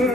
Si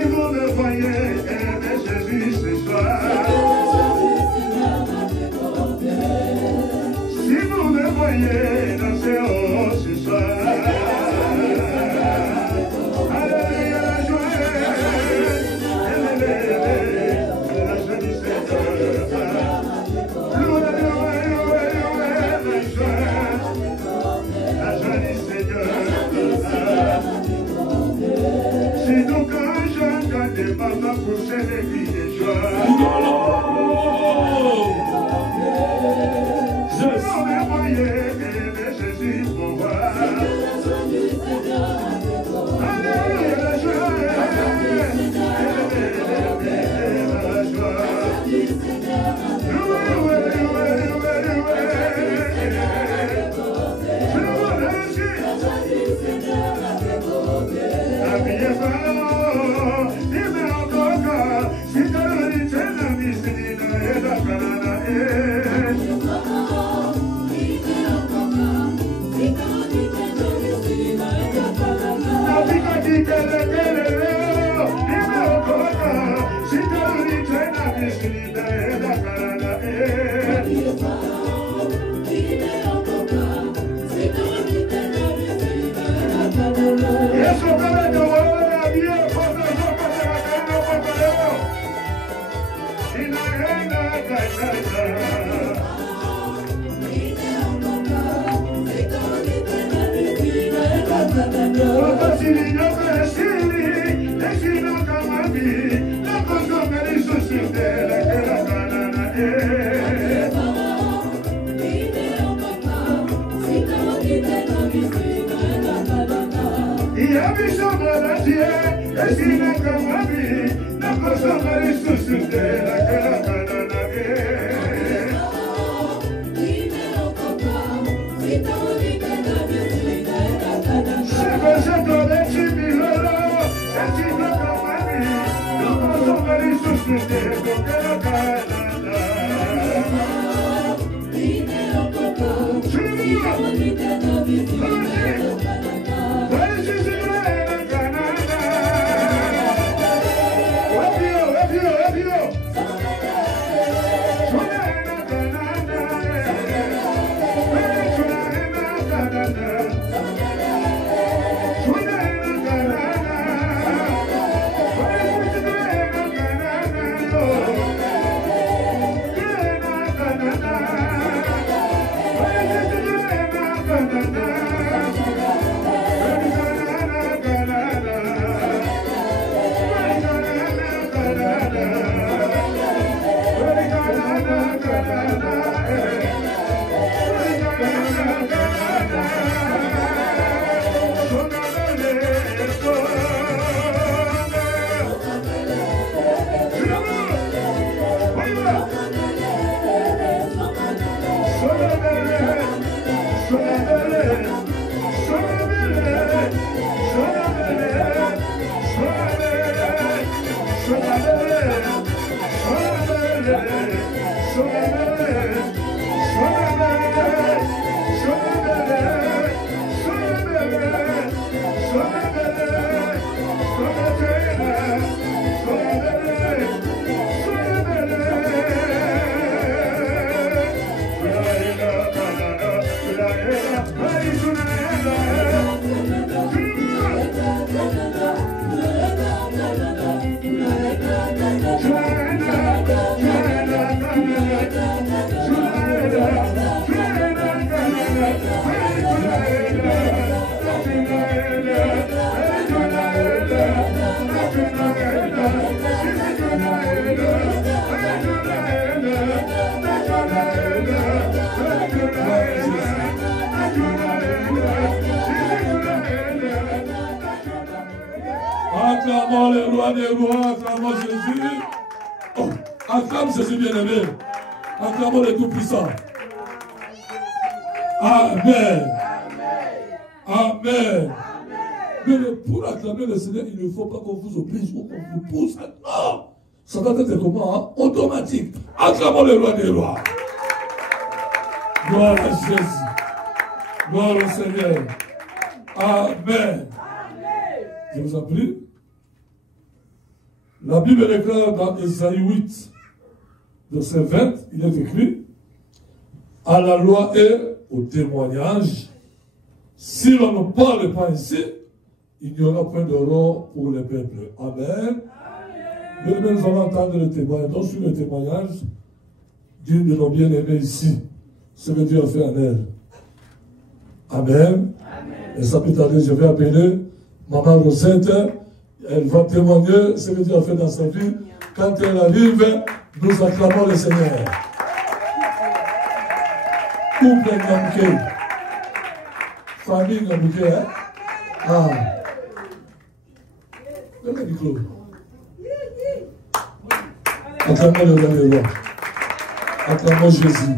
vous me voyez aimer Jésus ce soir, si vous me voyez danser ce soir, alléluia la joie, la jolie Seigneur, la jolie Seigneur. C'est donc un jeune gars de maman pour ses cris de joie. Si vous me voyez aimer Jésus pour voir, alléluia la joie, la joie. Hey, Acclamons le roi des rois, acclamons Jésus. Oh, acclame Jésus bien-aimé. Acclamons le Tout-Puissant. Amen. Amen. Mais pour acclamer le Seigneur, il ne faut pas qu'on vous oblige ou qu'on vous pousse. Non. Ça doit être comment? Hein? Automatique. Acclamons le roi des rois. Gloire à Jésus. Gloire au Seigneur. Amen. Je vous en prie. La Bible déclare dans Ésaïe 8, verset 20, il est écrit: à la loi et au témoignage, si l'on ne parle pas ainsi, il n'y aura point d'or pour les peuples. Amen. Mais nous allons entendre le témoignage. Donc, sur le témoignage d'une de nos bien-aimés ici, ce que Dieu a fait en elle. Amen. Et ça peut tarder, je vais appeler Maman Rosette. Elle va témoigner ce que Dieu a fait dans sa vie. Quand elle arrive, nous acclamons le Seigneur. Couple Ngamke. Famille Ngamke, hein? Ah. Donne le micro. Acclamons le roi des rois. Acclamons Jésus.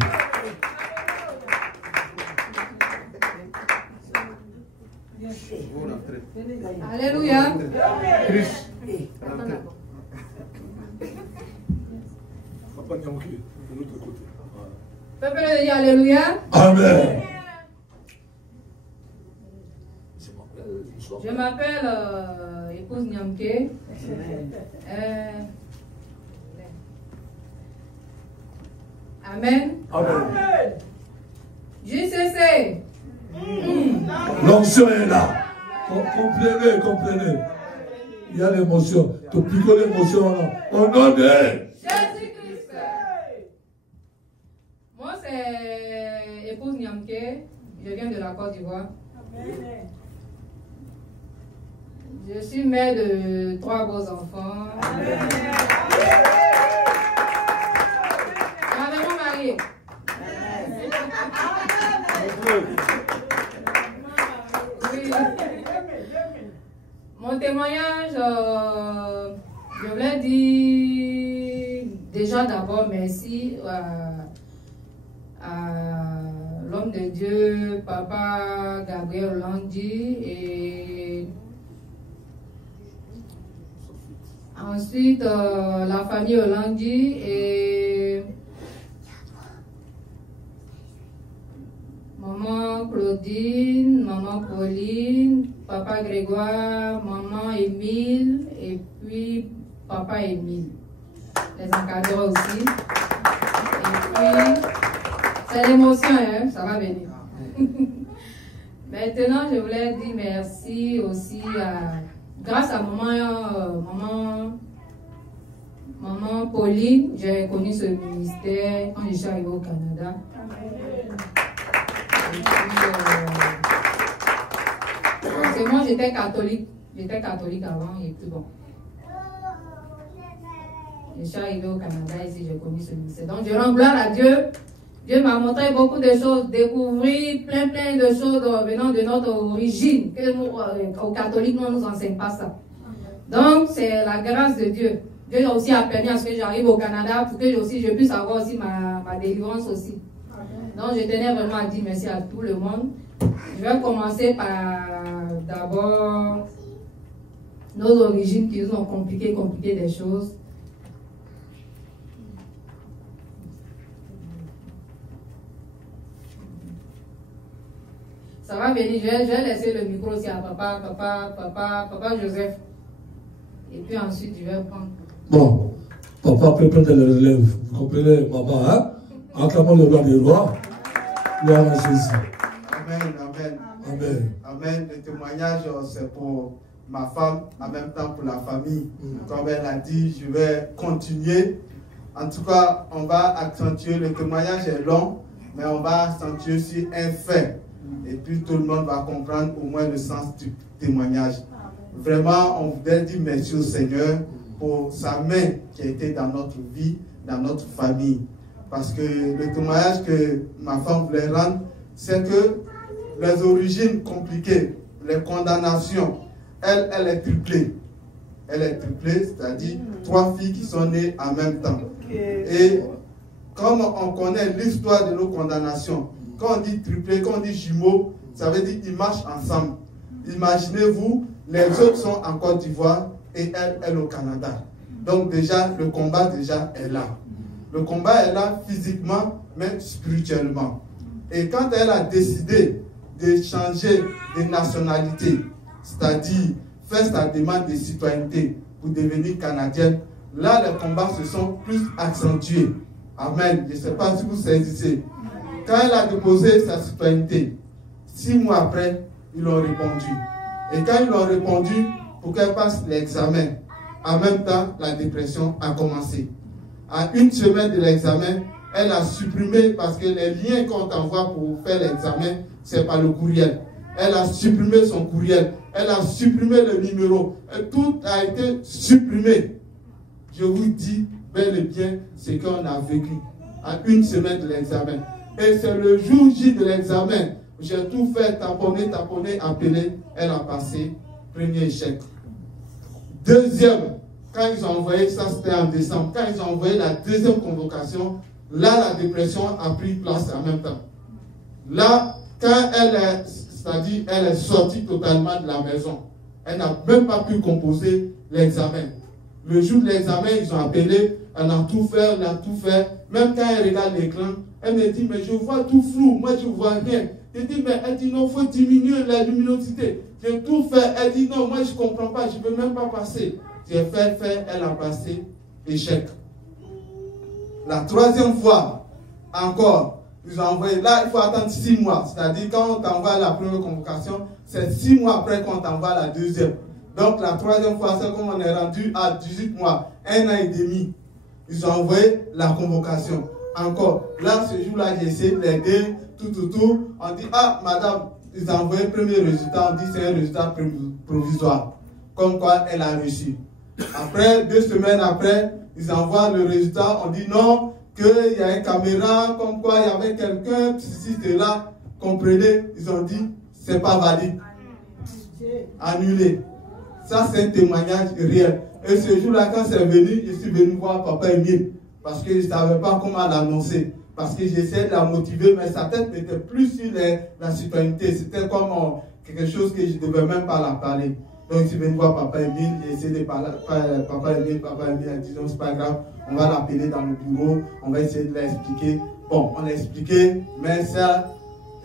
Alléluia. Peuple de Dieu, alléluia. Amen. Je m'appelle épouse Nyamke. Amen. Amen. JCC. L'onction est là. Comprenez, comprenez. Il y a l'émotion. Tu piques l'émotion là. Au nom de Jésus-Christ. Moi, c'est épouse Nyamke. Je viens de la Côte d'Ivoire. Je suis mère de 3 beaux enfants. Gravement mariée. Oui. Mon témoignage, je voulais dire déjà d'abord merci à l'homme de Dieu, Papa Gabriel Landi, et ensuite la famille Olandi et maman Claudine, maman Pauline, papa Grégoire, maman Émile et puis papa Émile. Les encadreurs aussi. Et puis, c'est l'émotion, hein, ça va venir. Maintenant, je voulais dire merci aussi grâce à maman Pauline, j'ai connu ce ministère quand je suis arrivée au Canada. Parce que moi j'étais catholique avant et puis bon. Je suis arrivée au Canada ici, j'ai connu ce ministère. Donc je rends gloire à Dieu. Dieu m'a montré beaucoup de choses, découvrir plein de choses venant de notre origine, que nous, aux catholiques, nous ne nous enseignons pas ça. Donc c'est la grâce de Dieu. Dieu aussi a permis à ce que j'arrive au Canada pour que je puisse avoir aussi ma délivrance aussi. Donc je tenais vraiment à dire merci à tout le monde. Je vais commencer par d'abord nos origines qui nous ont compliqué des choses. Ça va venir, je vais laisser le micro aussi à papa Joseph. Et puis ensuite je vais prendre. Bon, papa peut prendre le relève. Vous comprenez, maman, hein? Acclamons le roi des rois. Gloire à Jésus. Amen, amen. Amen. Amen. Le témoignage, c'est pour ma femme, en même temps pour la famille. Comme elle a dit, je vais continuer. En tout cas, on va accentuer. Le témoignage est long, mais on va accentuer sur un fait. Et puis tout le monde va comprendre au moins le sens du témoignage. Vraiment, on voudrait dire merci au Seigneur pour sa main qui a été dans notre vie, dans notre famille. Parce que le témoignage que ma femme voulait rendre, c'est que les origines compliquées, les condamnations, elle est triplée. Elle est triplée, c'est-à-dire 3 filles qui sont nées en même temps. Et comme on connaît l'histoire de nos condamnations, quand on dit triplé, quand on dit jumeaux, ça veut dire qu'ils marchent ensemble. Imaginez-vous, les autres sont en Côte d'Ivoire et elle au Canada. Donc déjà, le combat déjà est là. Le combat est là physiquement, mais spirituellement. Et quand elle a décidé de changer de nationalité, c'est-à-dire faire sa demande de citoyenneté pour devenir canadienne, là les combats se sont plus accentués. Amen. Je ne sais pas si vous saisissez. Quand elle a déposé sa citoyenneté, 6 mois après, ils l'ont répondu. Et quand ils l'ont répondu, pour qu'elle passe l'examen, en même temps, la dépression a commencé. À 1 semaine de l'examen, elle a supprimé, parce que les liens qu'on t'envoie pour faire l'examen, c'est par le courriel. Elle a supprimé son courriel. Elle a supprimé le numéro. Et tout a été supprimé. Je vous dis, bel et bien, ce qu'on a vécu à 1 semaine de l'examen. Et c'est le jour J de l'examen. J'ai tout fait, taponner, appeler. Elle a passé. Premier échec. Deuxième, quand ils ont envoyé, ça c'était en décembre, quand ils ont envoyé la deuxième convocation, là la dépression a pris place en même temps. Là, quand elle est, c'est-à-dire elle est sortie totalement de la maison, elle n'a même pas pu composer l'examen. Le jour de l'examen, ils ont appelé, elle a tout fait, Même quand elle regarde l'écran, elle me dit, mais je vois tout flou, moi je ne vois rien. Je dis, mais elle dit, non, il faut diminuer la luminosité. J'ai tout fait, elle dit, non, moi je ne comprends pas, je ne peux même pas passer. J'ai fait, elle a passé, échec. La troisième fois, encore, ils ont envoyé, là il faut attendre 6 mois. C'est-à-dire quand on t'envoie la première convocation, c'est 6 mois après qu'on t'envoie la deuxième. Donc la troisième fois, c'est comme on est rendu à 18 mois, 1 an et demi. Ils ont envoyé la convocation. Encore, là ce jour-là, j'ai essayé de l'aider, tout. On dit, ah madame, ils ont envoyé le premier résultat, on dit c'est un résultat provisoire. Comme quoi elle a réussi. Après, 2 semaines après, ils envoient le résultat, on dit non, qu'il y a une caméra, comme quoi il y avait quelqu'un, ceci, cela, comprenez, ils ont dit, c'est pas valide. Annulé. Ça, c'est un témoignage réel. Et ce jour-là, quand c'est venu, je suis venu voir Papa Emile, parce que je ne savais pas comment l'annoncer. Parce que j'essayais de la motiver, mais sa tête n'était plus sur la citoyenneté. C'était comme quelque chose que je ne devais même pas la parler. Donc, je suis venu voir Papa Emile, j'ai essayé de parler à Papa Emile a dit non, c'est pas grave, on va l'appeler dans le bureau, on va essayer de l'expliquer. Bon, on l'a expliqué, mais ça,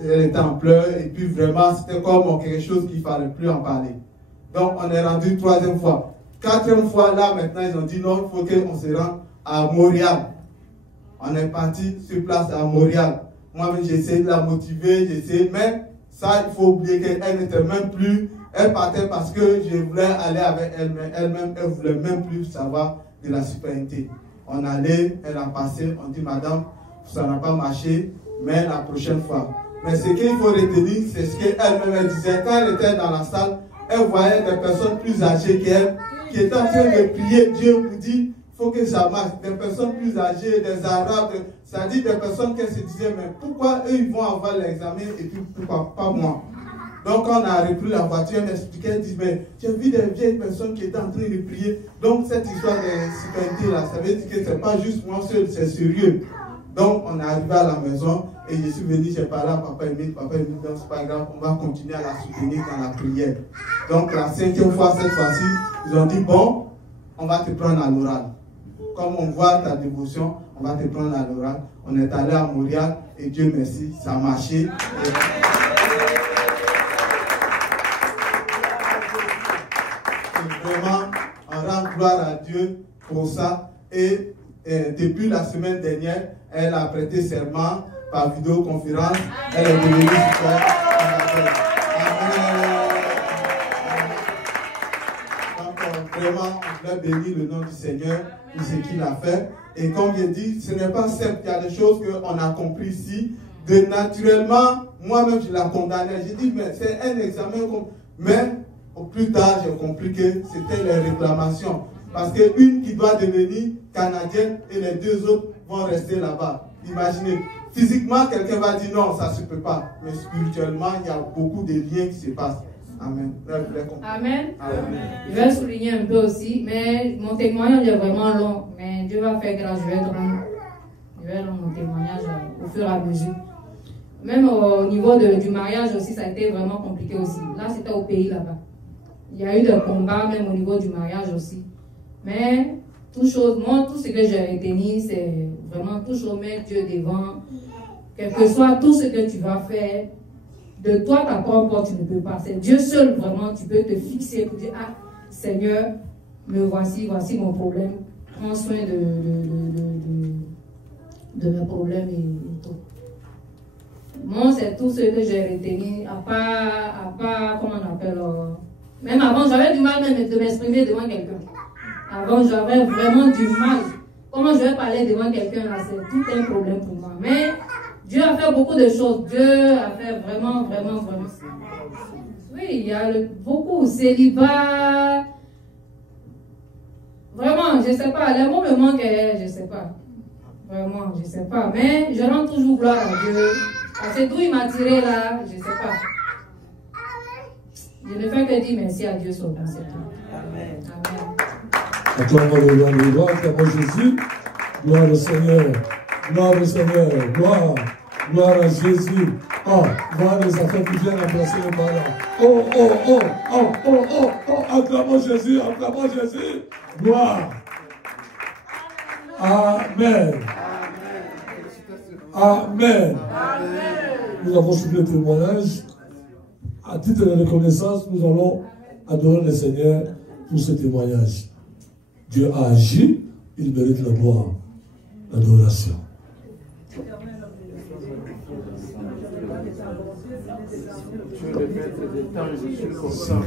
elle était en pleurs, et puis vraiment, c'était comme quelque chose qu'il ne fallait plus en parler. Donc, on est rendu 3e fois. 4e fois, là, maintenant, ils ont dit non, il faut qu'on se rende à Montréal. On est parti sur place à Montréal. Moi-même, j'ai essayé de la motiver, mais ça, il faut oublier qu'elle n'était même plus. Elle partait parce que je voulais aller avec elle-même. Elle-même, elle ne voulait même plus savoir de la citoyenneté. On allait, elle a passé, on dit, madame, ça n'a pas marché, mais la prochaine fois. Mais ce qu'il faut retenir, c'est ce qu'elle-même elle disait. Quand elle était dans la salle, elle voyait des personnes plus âgées qu'elle, qui étaient en train de prier Dieu pour dire, il faut que ça marche. Des personnes plus âgées, des Arabes, c'est-à-dire des personnes qui se disaient, mais pourquoi eux, ils vont avoir l'examen et puis pourquoi pas moi? Donc, quand on a repris la voiture, elle m'expliquait, elle dit, mais j'ai vu des vieilles personnes qui étaient en train de prier. Donc, cette histoire de citoyenneté-là, ça veut dire que ce n'est pas juste moi seul, c'est sérieux. Donc, on est arrivé à la maison et je suis venu, j'ai parlé à Papa Emile, donc c'est pas grave, on va continuer à la soutenir dans la prière. Donc, la 5e fois, cette fois-ci, ils ont dit, bon, on va te prendre à l'oral. Comme on voit ta dévotion, on va te prendre à l'oral. On est allé à Montréal et Dieu merci, ça a marché. Vraiment, on rend gloire à Dieu pour ça. Et depuis la semaine dernière, elle a prêté serment par vidéoconférence. Elle est devenue citoyenne. Donc, vraiment, on voulait bénir le nom du Seigneur pour ce qu'il a fait. Et comme je dis, ce n'est pas simple. Il y a des choses qu'on a compris ici. De naturellement, moi-même, je la condamnais. J'ai dit, mais c'est un examen. Mais au plus tard, j'ai compris que c'était les réclamations. Parce qu'une qui doit devenir canadienne et les 2 autres vont rester là-bas. Imaginez, physiquement, quelqu'un va dire non, ça ne se peut pas. Mais spirituellement, il y a beaucoup de liens qui se passent. Amen. Amen. Amen. Je vais souligner un peu aussi, mais mon témoignage est vraiment long. Mais Dieu va faire grâce, je vais rendre mon témoignage au fur et à mesure. Même au niveau du mariage aussi, ça a été vraiment compliqué aussi. Là, c'était au pays là-bas. Il y a eu des combats, même au niveau du mariage aussi. Mais, tout ce que j'ai retenu, c'est vraiment toujours mettre Dieu devant. Quel que soit tout ce que tu vas faire, de toi, ta propre, tu ne peux pas. C'est Dieu seul, vraiment, tu peux te fixer pour dire, ah, Seigneur, me voici mon problème. Prends soin de mes problèmes et tout. Moi, c'est tout ce que j'ai retenu, à part, comment on appelle, même avant, j'avais du mal même de m'exprimer devant quelqu'un. Avant, j'avais vraiment du mal. Comment je vais parler devant quelqu'un, là, c'est tout un problème pour moi. Mais Dieu a fait beaucoup de choses. Dieu a fait vraiment. Oui, il y a beaucoup de célibat. Vraiment, je ne sais pas. Les mots me manquent, je ne sais pas. Vraiment, je ne sais pas. Mais je rends toujours gloire à Dieu. Parce que d'où il m'a tiré là, je ne sais pas. Je ne fais que dire merci à Dieu sur dans cette temps. Amen. Acclamons le roi des rois, acclamons Jésus. Gloire au Seigneur. Gloire au Seigneur. Gloire à Jésus. Oh, voilà les affaires qui viennent embrasser les parents. Oh, acclamons Jésus, acclamons Jésus. Gloire. Amen. Amen. Nous avons suivi le témoignage. À titre de reconnaissance, nous allons adorer le Seigneur pour ce témoignage. Dieu a agi, il mérite la gloire, l'adoration. Dieu le maître des temps, je suis content, Seigneur.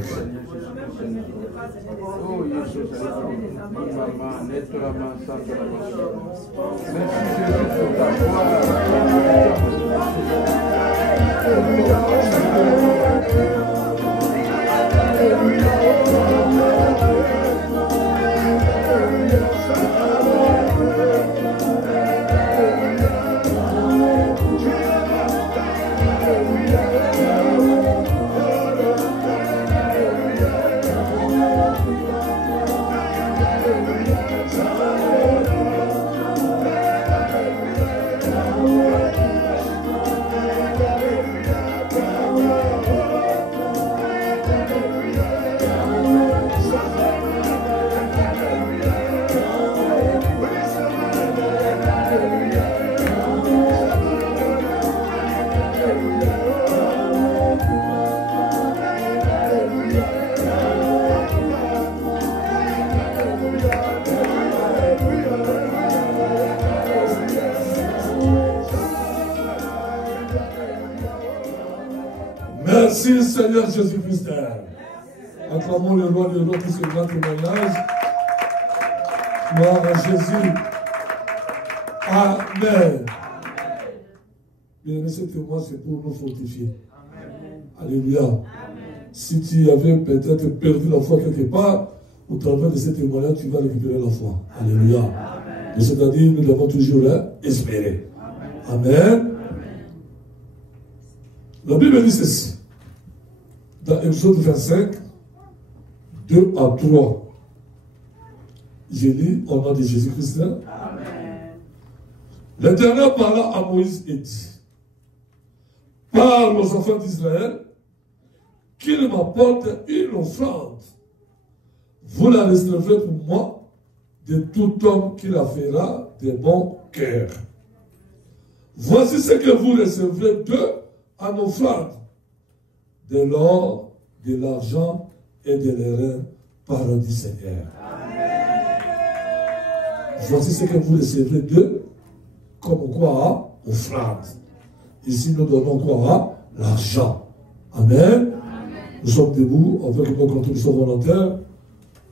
Oh, Jésus, maman, nettoie-moi, merci Jésus pour ta Merci Seigneur Jésus-Christ. Acclamons le roi de l'eau pour ce grand témoignage. Gloire à Jésus. Amen. Bien, ce témoignage, c'est pour nous fortifier. Alléluia. Si tu avais peut-être perdu la foi quelque part, au travers de ce témoignage, tu vas récupérer la foi. Alléluia. C'est-à-dire, nous devons toujours espérer. Amen. La Bible dit ceci. Dans Exode 25, 2 à 3. J'ai lu au nom de Jésus-Christ. L'Éternel parla à Moïse et dit, parle aux enfants d'Israël qu'ils m'apportent une offrande. Vous la réserverez pour moi de tout homme qui la fera de bon cœur. Voici ce que vous réserverez d'eux en offrande, de l'or, de l'argent et de l'airain, parole du Seigneur. Voici ce que vous recevrez d'eux, comme quoi, offrande. Ici, nous donnons quoi? L'argent. Amen. Nous sommes debout avec nos contributions volontaires,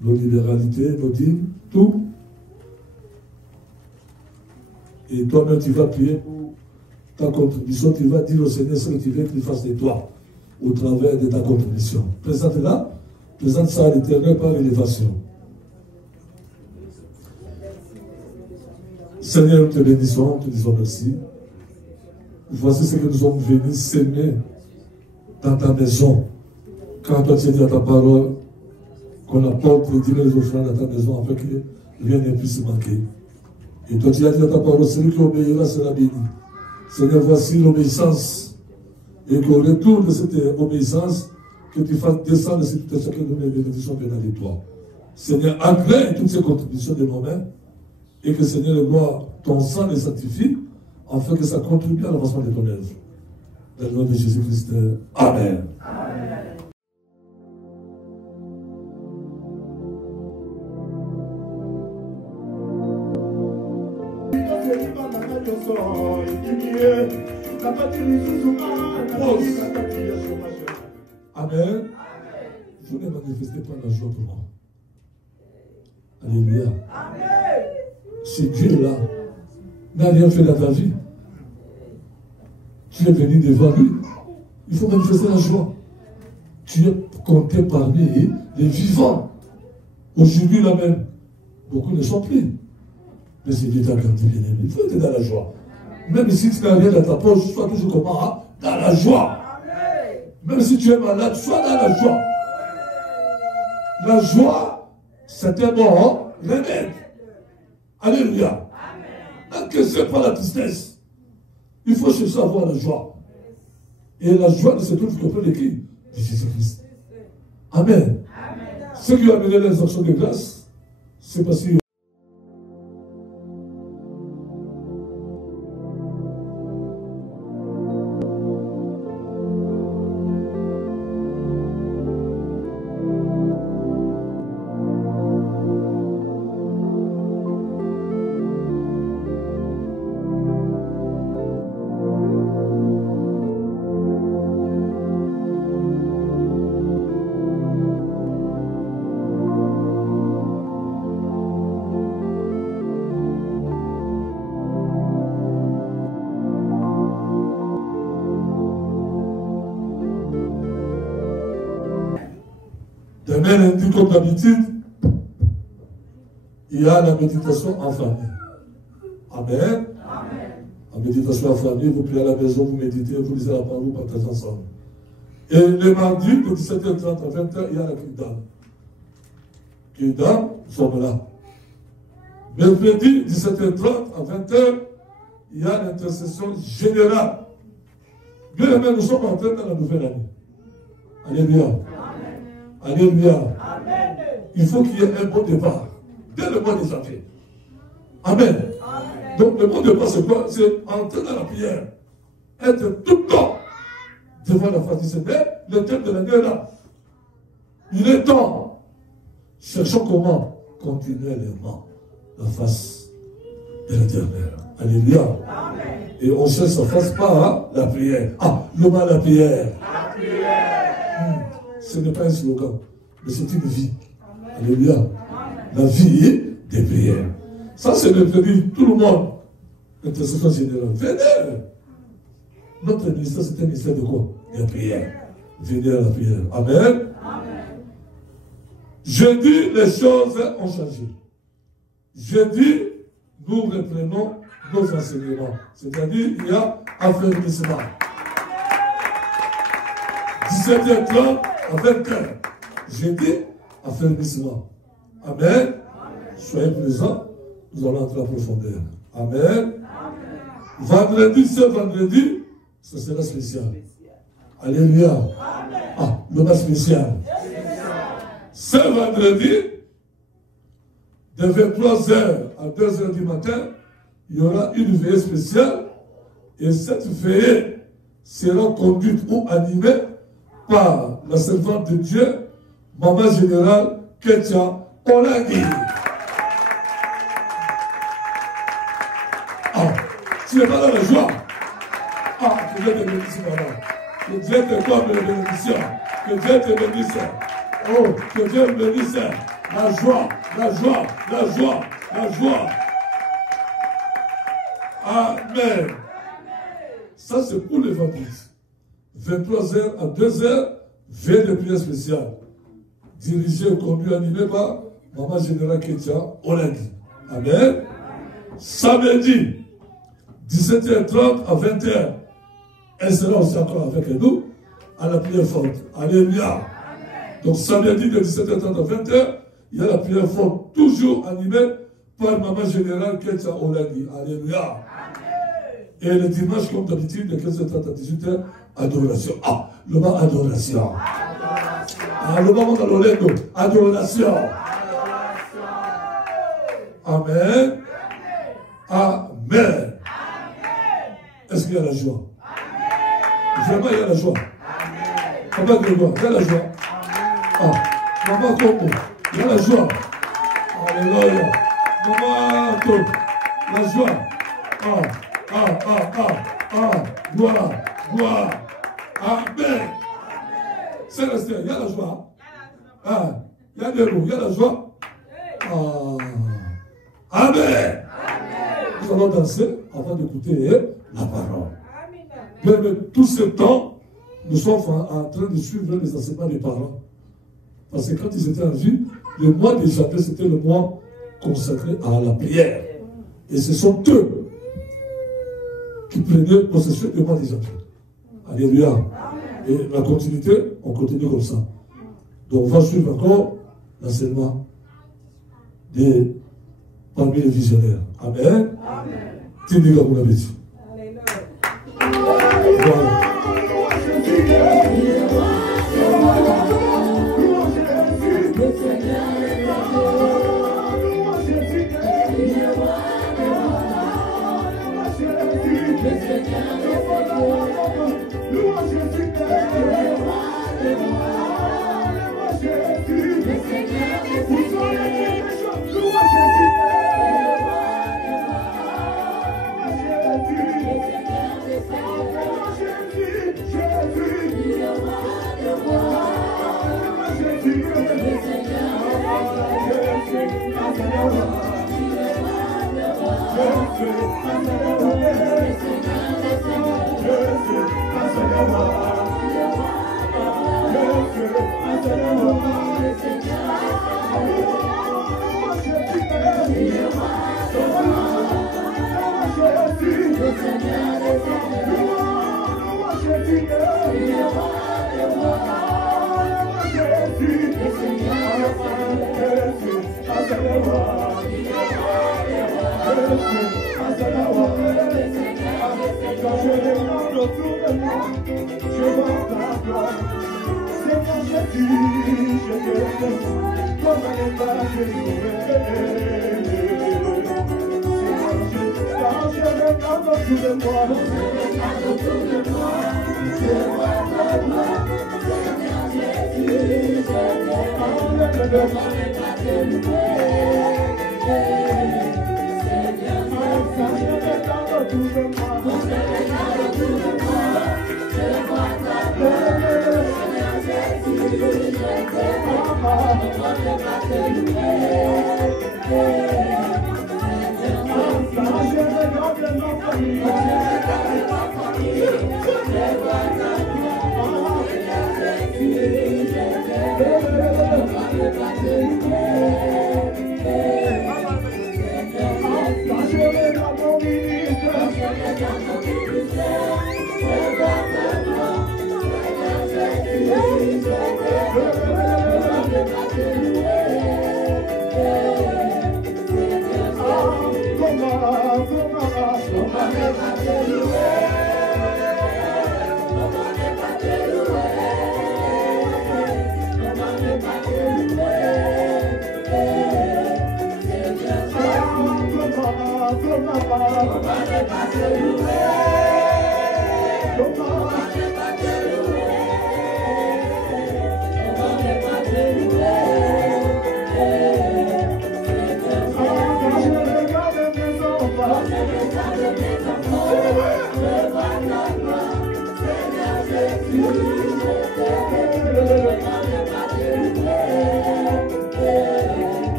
nos libéralités, nos dîmes, tout. Et toi-même, tu vas prier pour ta contribution. Tu vas dire au Seigneur ce que tu veux qu'il fasse de toi au travers de ta contribution. Présente-la. Présente ça à l'Éternel par élévation. Seigneur, nous te bénissons, nous te disons merci. Voici ce que nous sommes venus s'aimer dans ta maison. Quand toi tu as dit à ta parole qu'on apporte les dîners aux offrandes à ta maison afin que rien ne puisse manquer. Et toi tu as dit à ta parole, celui qui obéira sera béni. Seigneur, voici l'obéissance. Et qu'au retour de cette obéissance, que tu fasses descendre sur tout chacun de mes bénédictions venant de toi. Seigneur, agrée toutes ces contributions de nos mains, et que Seigneur, le gloire, ton sang les sanctifie, afin que ça contribue à l'avancement de ton œuvre. Dans le nom de Jésus-Christ. Amen. Amen. Amen. Vous ne manifestez pas la joie pour moi. Alléluia. Amen. Si Dieu là n'a rien fait dans ta vie, tu es venu devant lui, il faut manifester la joie. Tu es compté parmi les vivants. Aujourd'hui là même, beaucoup ne sont plus. Mais c'est Dieu t'a gardé bien aimé. Il faut être dans la joie. Même si tu n'as rien dans ta poche, sois toujours comment, hein? Dans la joie. Même si tu es malade, sois dans la joie. La joie, c'est un bon remède. Alléluia. Même que ce n'est pas la tristesse. Il faut chercher à avoir la joie. Et la joie ne se trouve qu'auprès de qui? De Jésus-Christ. Amen. Ceux qui ont amené les actions de grâce, c'est parce que lundi, comme d'habitude, il y a la méditation en famille. Amen. La méditation en famille, vous priez à la maison, vous méditez, vous lisez la parole, vous partagez ensemble. Et le mardi, de 17h30 à 20h, il y a la Kidam. Kidam, nous sommes là. Mercredi, 17h30 à 20h, il y a l'intercession générale. Bien aimé, nous sommes en train de la nouvelle année. Alléluia. Alléluia. Amen. Il faut qu'il y ait un bon départ. Dès le mois de janvier. Amen. Amen. Donc le bon départ, c'est quoi? C'est entrer dans la prière. Être tout le temps devant la face du Seigneur. Le thème de l'année est là. Il est temps. Cherchons comment continuellement la face de l'Éternel. Alléluia. Amen. Et on cherche sa face par la prière. Ah, le mal à la prière. La prière. Ce n'est pas un slogan, mais c'est une vie. Alléluia. La vie des prières. Ça, c'est le prévu, tout le monde. Intercession générale. Venez. Notre ministère, c'est un ministère de quoi? De prière. Venez à la prière. Amen. Jeudi, les choses ont changé. Jeudi, nous reprenons nos enseignements. C'est-à-dire, il y a affermissement. 17h30 à 20h. Jeudi, affermissement. Amen. Soyez présents, nous allons entrer en profondeur. Amen. Vendredi, ce vendredi, ce sera spécial. Alléluia. Ah, le bas spécial. Ce vendredi, de 23h à 2h du matin, il y aura une veillée spéciale. Et cette veillée sera conduite ou animée par la servante de Dieu, Maman Générale Ketia Olagi. Ah, tu n'es pas dans la joie. Ah, que Dieu te bénisse, maman. Que Dieu te donne les bénédictions. Que Dieu te bénisse. Oh, que Dieu me bénisse. La joie, la joie, la joie, la joie. Amen. Ça, c'est pour les vendredis. 23h à 2h, veille de prière spéciale. Dirigé ou conduit, animé par Maman Générale Ketia Olagi. Amen. Samedi, 17h30 à 20h, elle sera aussi encore avec nous à la prière forte. Alléluia. Donc samedi de 17h30 à 20h, il y a la prière forte, toujours animée par Maman Générale Ketia Olani. Alléluia. Et le dimanche, comme d'habitude, de 15h30 à 18h, adoration. Ah, le mot adoration. Ah, le mot Loledo, adoration. Amen. Amen. Est-ce qu'il y a la joie? Vraiment, il y a la joie. Papa Grégoire, il y a la joie. Ah, Maman Coco, il y a la joie. Alléluia. Maman Coco, la joie. Gloire, gloire. Amen. Célestin, il y a la joie. Ah, il y a des roues, il y a la joie. Amen. Nous allons danser avant d'écouter la parole. Mais tout ce temps, nous sommes en train de suivre les enseignements des parents. Parce que quand ils étaient en vie, le mois de janvier, c'était le mois consacré à la prière. Et ce sont eux qui prenaient possession du mois de janvier. Alléluia. Et la continuité, on continue comme ça. Donc on va suivre encore l'enseignement parmi les visionnaires. Amen. Tu dis comme vous l'avez dit. Voilà.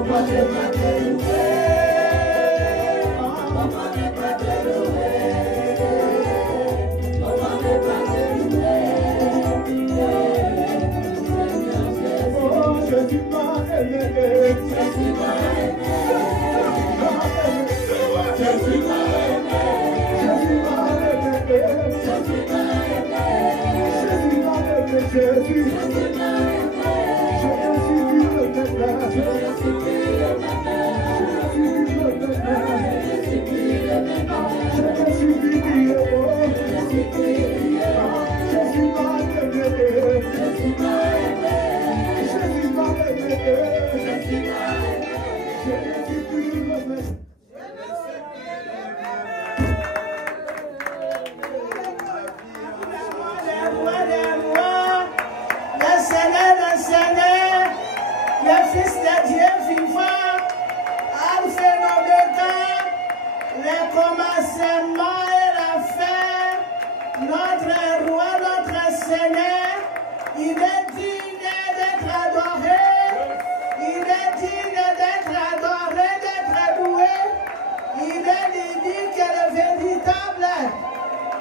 Comment Le Fils de Dieu vivant, Alpha et Omega, le commencement et la fin, notre roi, notre Seigneur, il est digne d'être adoré, il est digne d'être adoré, d'être loué, il est l'unique et le véritable,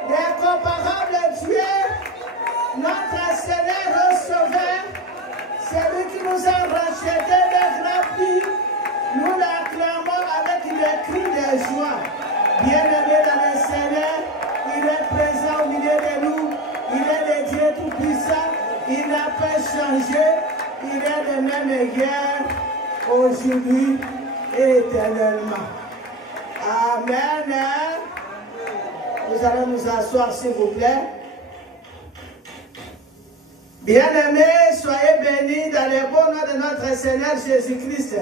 l'incomparable Dieu, notre Seigneur et Sauveur. C'est lui qui nous a rachetés des grands prix. Nous l'acclamons avec des cris de joie. Bien-aimé dans le Seigneur, il est présent au milieu de nous. Il est le Dieu Tout-Puissant. Il n'a pas changé. Il est le même hier, aujourd'hui et éternellement. Amen. Nous allons nous asseoir, s'il vous plaît. Bien-aimés, soyez bénis dans le bon nom de notre Seigneur Jésus-Christ.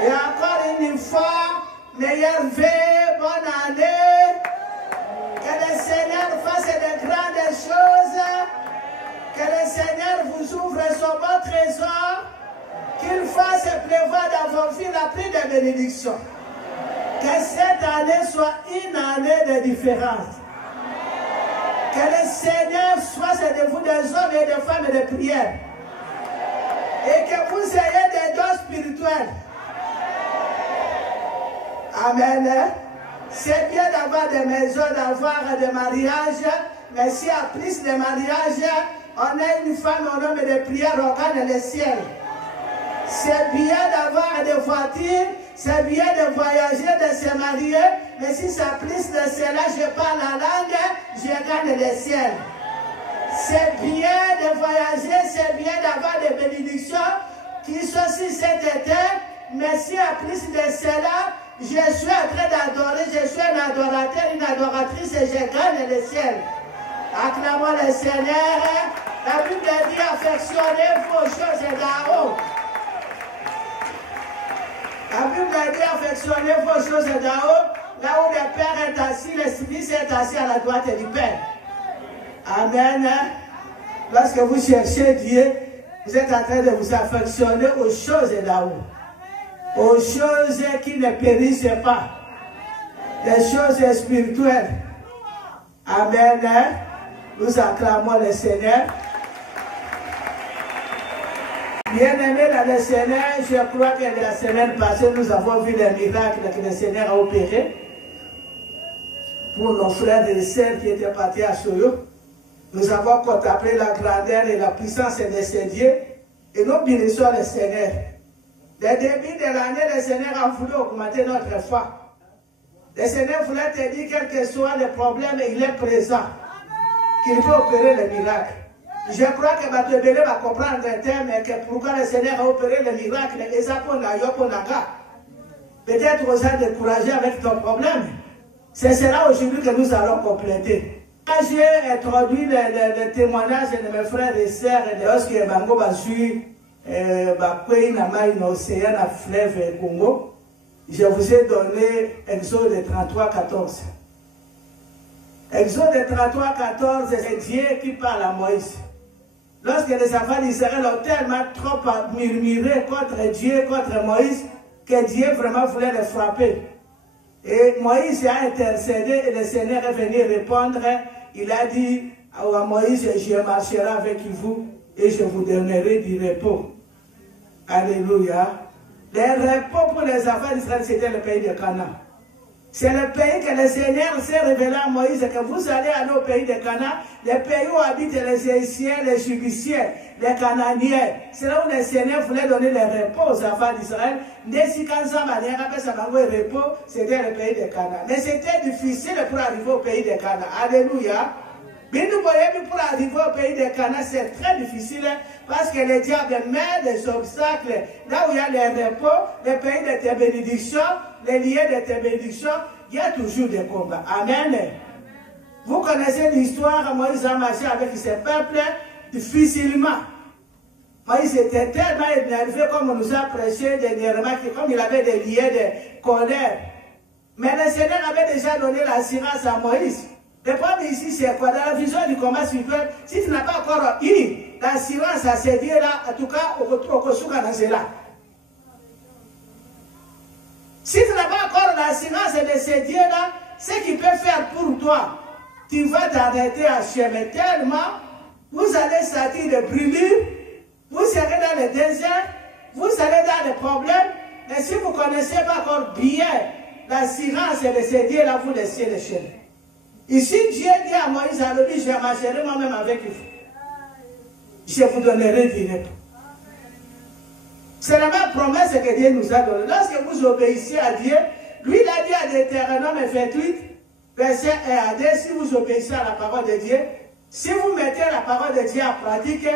Et encore une fois, meilleure vie, bonne année. Que le Seigneur fasse de grandes choses. Que le Seigneur vous ouvre son bon trésor. Qu'il fasse pleuvoir dans vos vies la pluie de bénédiction. Que cette année soit une année de différence. Que le Seigneur fasse de vous des hommes et des femmes de prière. Et que vous ayez des dons spirituels. Amen. C'est bien d'avoir des maisons, d'avoir des mariages. Mais s'il y a plus de mariages, on a une femme, un homme de prière, on gagne le ciel. C'est bien d'avoir des voitures. C'est bien de voyager, de se marier, mais si ça plus de cela, je parle la langue, je gagne le ciel. C'est bien de voyager, c'est bien d'avoir des bénédictions qui sont sur cet été, mais si à plus de cela, je suis en train d'adorer, je suis un adorateur, une adoratrice et je gagne le ciel. Acclamons le Seigneur. La Bible dit affectionnez vos choses d'en haut. La Bible dit affectionnez vos choses d'en haut, là où le Père est assis, le Fils est assis à la droite du Père. Amen. Lorsque vous cherchez Dieu, vous êtes en train de vous affectionner aux choses d'en haut, aux choses qui ne périssent pas, des choses spirituelles. Amen. Nous acclamons le Seigneur. Bien-aimés dans le Seigneur, je crois que la semaine passée, nous avons vu les miracles que le Seigneur a opérés pour nos frères et sœurs qui étaient partis à Soyo. Nous avons contemplé la grandeur et la puissance de ces dieux et nous bénissons le Seigneur. Dès le début de l'année, le Seigneur a voulu augmenter notre foi. Le Seigneur voulait te dire, quel que soit le problème, il est présent, qu'il peut opérer les miracles. Je crois que votre bébé va comprendre un terme et que pourquoi le Seigneur a opéré le miracle. Et ça pour peut-être vous êtes découragé avec ton problème. C'est cela aujourd'hui que nous allons compléter. J'ai introduit le témoignage de mes frères et sœurs de lorsque Bango Basui, Bakwei, Nama, une océan à fleuve Congo. Je vous ai donné Exode 33, 14. Exode 33, 14, c'est Dieu qui parle à Moïse. Lorsque les enfants d'Israël ont tellement trop murmuré contre Dieu, contre Moïse, que Dieu vraiment voulait les frapper. Et Moïse a intercédé et le Seigneur est venu répondre. Il a dit à Moïse, je marcherai avec vous et je vous donnerai du repos. Alléluia. Le repos pour les enfants d'Israël, c'était le pays de Canaan. C'est le pays que le Seigneur s'est révélé à Moïse, que vous allez aller au pays de Canaan, le pays où habitent les Égyptiens, les Jubiciens, les Canaaniens. C'est là où le Seigneur voulait donner le repos aux enfants d'Israël. C'était le pays de Canaan. Mais c'était difficile pour arriver au pays de Canaan. Alléluia. Mais nous voyons pour arriver au pays de Canaan, c'est très difficile parce que le diable met des obstacles. Là où il y a les repos, le pays de tes bénédictions, les liens de tes bénédictions, il y a toujours des combats. Amen. Vous connaissez l'histoire, Moïse a marché avec ses peuples difficilement. Moïse était tellement énervé comme on nous a prêché dernièrement, comme il avait des liens de colère. Mais le Seigneur avait déjà donné l'assurance à Moïse. Le problème ici, c'est quoi? Dans la vision du combat spirituel, si tu n'as pas encore eu l'assurance à ces dieux-là, en tout cas, au Kosuka Nazela. Si tu n'as pas encore l'assurance de ces dieux-là, ce qu'il peut faire pour toi, tu vas t'arrêter à chemin tellement, vous allez sortir de brûlures, vous serez dans le désert, vous serez dans des problèmes, et si vous ne connaissez pas encore bien l'assurance de ces dieux-là, vous laissez le chemin. Ici, Dieu dit à Moïse, je marcherai moi-même avec vous. Je vous donnerai du repos. C'est la même promesse que Dieu nous a donnée. Lorsque vous obéissez à Dieu, lui, il a dit à Deutéronome 28, verset 1 à 2, si vous obéissez à la parole de Dieu, si vous mettez la parole de Dieu en pratique,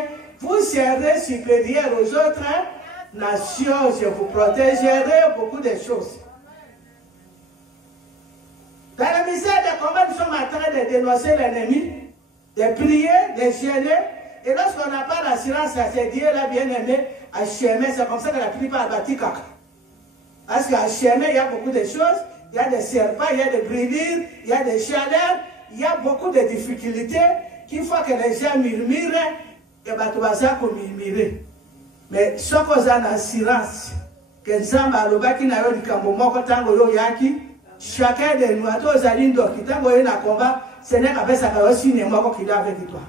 vous serez supérieurs aux autres nations. Je vous protégerai beaucoup de choses. Dans la misère de combat, nous sommes en train de dénoncer l'ennemi, de prier, de gêner. Et lorsqu'on n'a pas l'assurance à ces dieux-là, bien-aimés, à chemin, c'est comme ça que la plupart bâtit caca. Parce qu'à chemin, il y a beaucoup de choses. Il y a des serpents, il y a des brûlures, il y a des chaleurs, il y a beaucoup de difficultés qu'il faut que les gens murmurent, et bien, tout va ça qu'on murmure. Mais ce qu'on a en assurance, que nous sommes à l'obaki, nous avons dit que chacun de nous, à tous les alliés qui ont eu un combat, ce n'est qu'avec ça aussi, nous avons qui avec toi.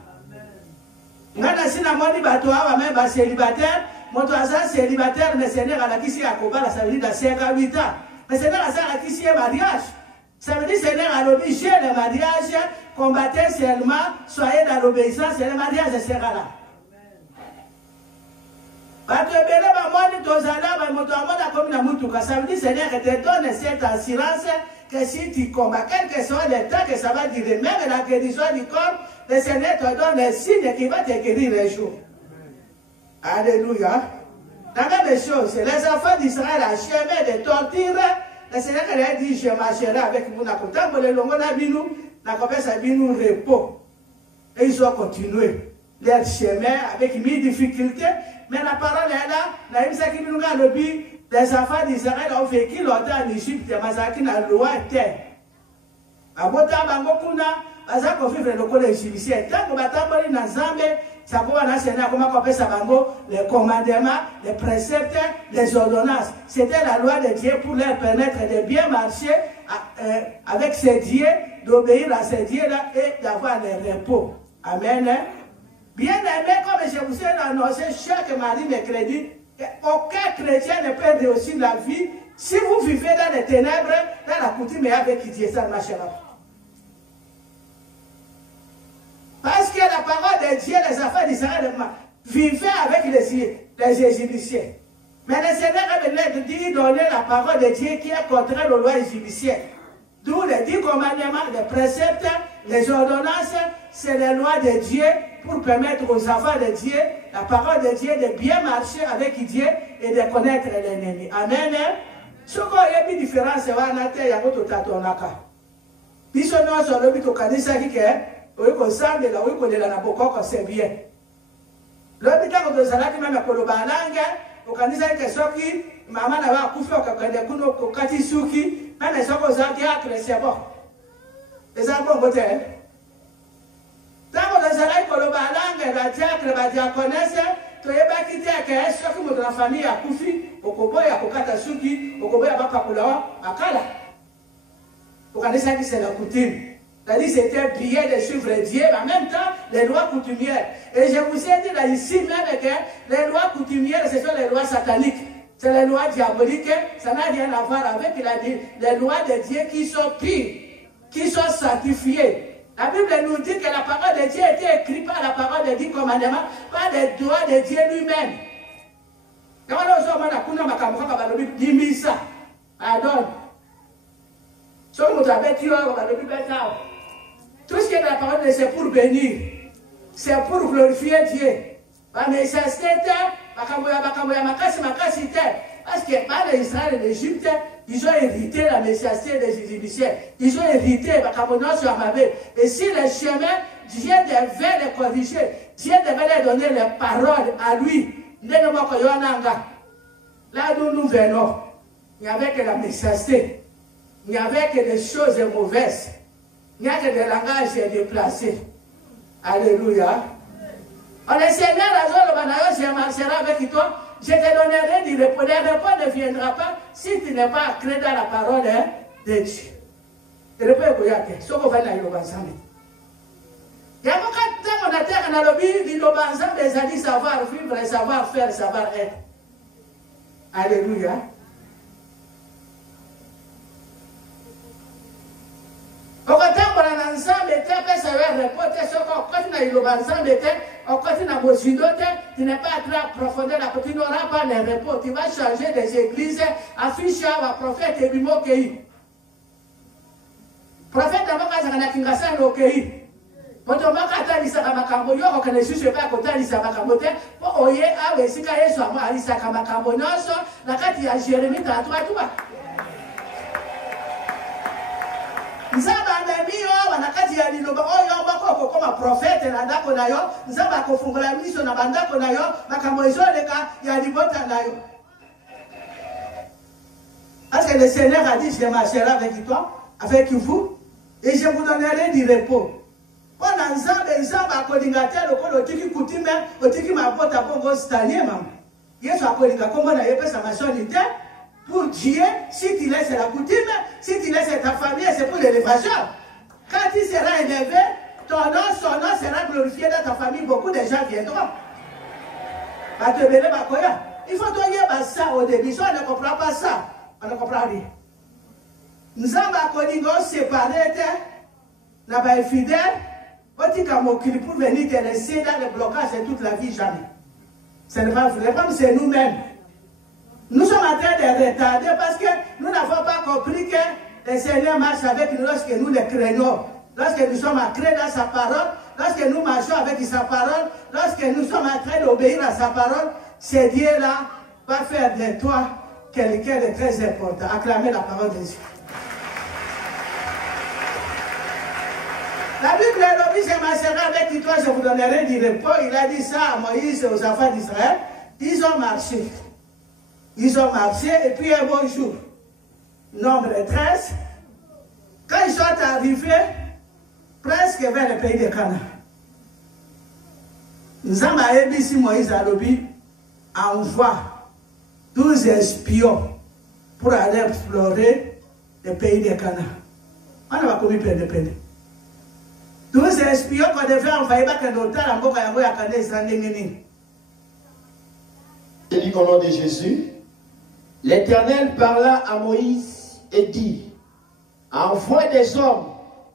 Nous avons dit que nous célibataire, mon toisin célibataire, mais Seigneur a la qui à combat, ça veut dire que c'est 8 ans. Mais Seigneur a la qui est mariage. Ça veut dire que Seigneur a l'obligé le mariage, combattez seulement, soyez dans l'obéissance, et le mariage sera là. Ça veut dire Seigneur te donne cette assurance que si tu combats, quel que soit le temps que ça va durer, même la guérison du corps, le Seigneur te donne un signe qui va te guérir les jours. Alléluia. La même chose, les enfants d'Israël à chemin de torture, le Seigneur a dit, je marcherai avec vous. Repos. Et ils ont continué leur chemin avec 1000 difficultés. Mais la parole est là. Les enfants d'Israël ont vécu longtemps en Égypte, mais la loi était. À Bota Bangokuna, Baza Kofi Fredokole Égyptien. Tant que Bataboli Nazambe, ça peut enseigner comment on appelle ça Bango, les commandements, les préceptes, les ordonnances. C'était la loi de Dieu pour leur permettre de bien marcher avec ces dieux, d'obéir à ces dieux-là et d'avoir le repos. Amen. Bien aimé, comme je vous ai annoncé chaque mardi mercredi, aucun chrétien ne peut réussir la vie si vous vivez dans les ténèbres, dans la coutume et avec Dieu, ça ne marchera pas. Parce que la parole de Dieu, les enfants d'Israël vivaient avec les Égyptiens. Mais le Seigneur avait dit donner la parole de Dieu qui est contraire aux lois égyptiennes. D'où les 10 commandements, les préceptes, les ordonnances, c'est les lois de Dieu pour permettre aux enfants de Dieu, la parole de Dieu, de bien marcher avec Dieu et de connaître l'ennemi. Amen. Ce qu'on a une différence, c'est que il y a un autre tatonaka. Puis ce nom sur le but au Kanisa qui est, oui, qu'on semble là, oui, qu'on est là, c'est bien. Le but à côté de ça, même pour le balangue, au Kanisa qui est sorti, maman n'a pas coupé au Katisuki, même les gens qui ont c'est bon. Les enfants ont voté. Tant que les gens qui ont le balangue, la diacre, la diaconesse, tu es pas quitté à Kaes, sauf que la famille a coupé, au Koboya, au Katasuki, au Koboya, à Papulawa, à Kala. Au Kanisa qui c'est la coutume. C'est-à-dire c'était bien de suivre Dieu, mais en même temps, les lois coutumières. Et je vous ai dit là, ici même que les lois coutumières, ce sont les lois sataniques. C'est les lois diaboliques, ça n'a rien à voir avec les lois de Dieu qui sont pures, qui sont sanctifiées. La Bible nous dit que la parole de Dieu a été écrite par la parole de Dieu commandement, par les doigts de Dieu lui-même. Pardon. Tout ce qui est dans la parole de Dieu, c'est pour bénir. C'est pour glorifier Dieu. Mais c'est parce que par les Israël et l'Égypte, ils ont hérité la messiasté des Égyptiens. Ils ont hérité et si le chemin, Dieu devait les corriger. Dieu devait leur donner les paroles à lui. Là d'où nous venons, il n'y avait que la méchanceté, il n'y avait que des choses mauvaises, il n'y a que des langages déplacés. Alléluia. Le Seigneur a dit, je marcherai avec toi, je te donnerai du repos. Le repos ne viendra pas si tu n'es pas ancré dans la parole de Dieu. Le repos est goyake, ce qu'on va dans le banzambe. Il y a beaucoup de temps qu'on a terre dans le but du banzambe, des alliés savoir vivre, savoir faire, savoir être. Alléluia. Au temps pour un ensemble, ça va reporter ce qu'on continue dans le banzambe, on continue dans vos idotes, tu n'es pas très approfondi, tu n'auras pas les repos. Tu vas changer des églises, afficher un prophète et bimo kei. Prophète d'abord, quand on a kingasa no kei. Motomaka atalisa kamakambo yo ko ne susu pa ko talisa makambo te po oye awe sika Yesu ama alisa kamakambo nyoso na kati ya Jeremie 33. Nzaba ndemio wanakati ya liloba oyo bako koma prophète na ndako nayo nzaba akofungula miso na bandako nayo makambo ezoleka ya libota nayo. Parce que le Seigneur a dit je marcherai avec toi, avec vous et je vous donnerai du repos. On nzamba akolinga lokolo otiki kutime otiki mapota bongo stanie mama. Yesu akolinga kombo na yepesa masonité. Pour Dieu, si tu laisses la coutume, si tu laisses ta famille, c'est pour l'élévation. Quand tu seras élevé, ton nom, son nom sera glorifié dans ta famille. Beaucoup de gens viendront. Il faut donner ça au début. Si on ne comprend pas ça, on ne comprend rien. Nous avons séparé, nous avons fidèles, pour venir te laisser dans le blocage toute la vie, jamais. Ce n'est pas vrai. C'est nous-mêmes. Nous sommes en train de retarder parce que nous n'avons pas compris que le Seigneur marche avec nous lorsque nous le craignons. Lorsque nous sommes ancrés dans sa parole, lorsque nous marchons avec sa parole, lorsque nous sommes en train d'obéir à sa parole, ce Dieu-là va faire de toi quelqu'un de très important. Acclamez la parole de Dieu. La Bible est dit, je marcherai avec toi, je vous donnerai du repos. Il a dit ça à Moïse et aux enfants d'Israël. Ils ont marché. Ils ont marché et puis un bon jour, nombre 13, quand ils sont arrivés presque vers le pays de Canaan, Nzamba Ebisi Moïse Alobi envoie 12 espions pour aller explorer le pays de Canaan. On a commis plein de peine. 12 espions qu'on devait envoyer à Canada, on a envoyé à Canada. Je lis au nom de Jésus. L'Éternel parla à Moïse et dit, envoie des hommes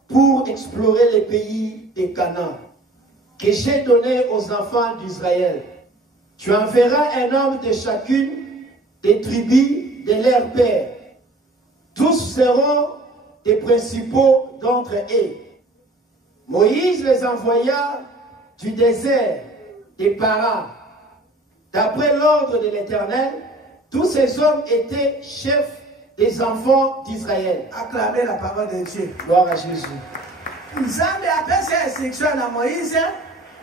pour explorer les pays de Canaan, que j'ai donné aux enfants d'Israël. Tu enverras un homme de chacune des tribus de leur père. Tous seront des principaux d'entre eux. Moïse les envoya du désert des Paran. D'après l'ordre de l'Éternel, tous ces hommes étaient chefs des enfants d'Israël. Acclamez la parole de Dieu. Gloire à Jésus. Nous avons appelé ces instructions à Moïse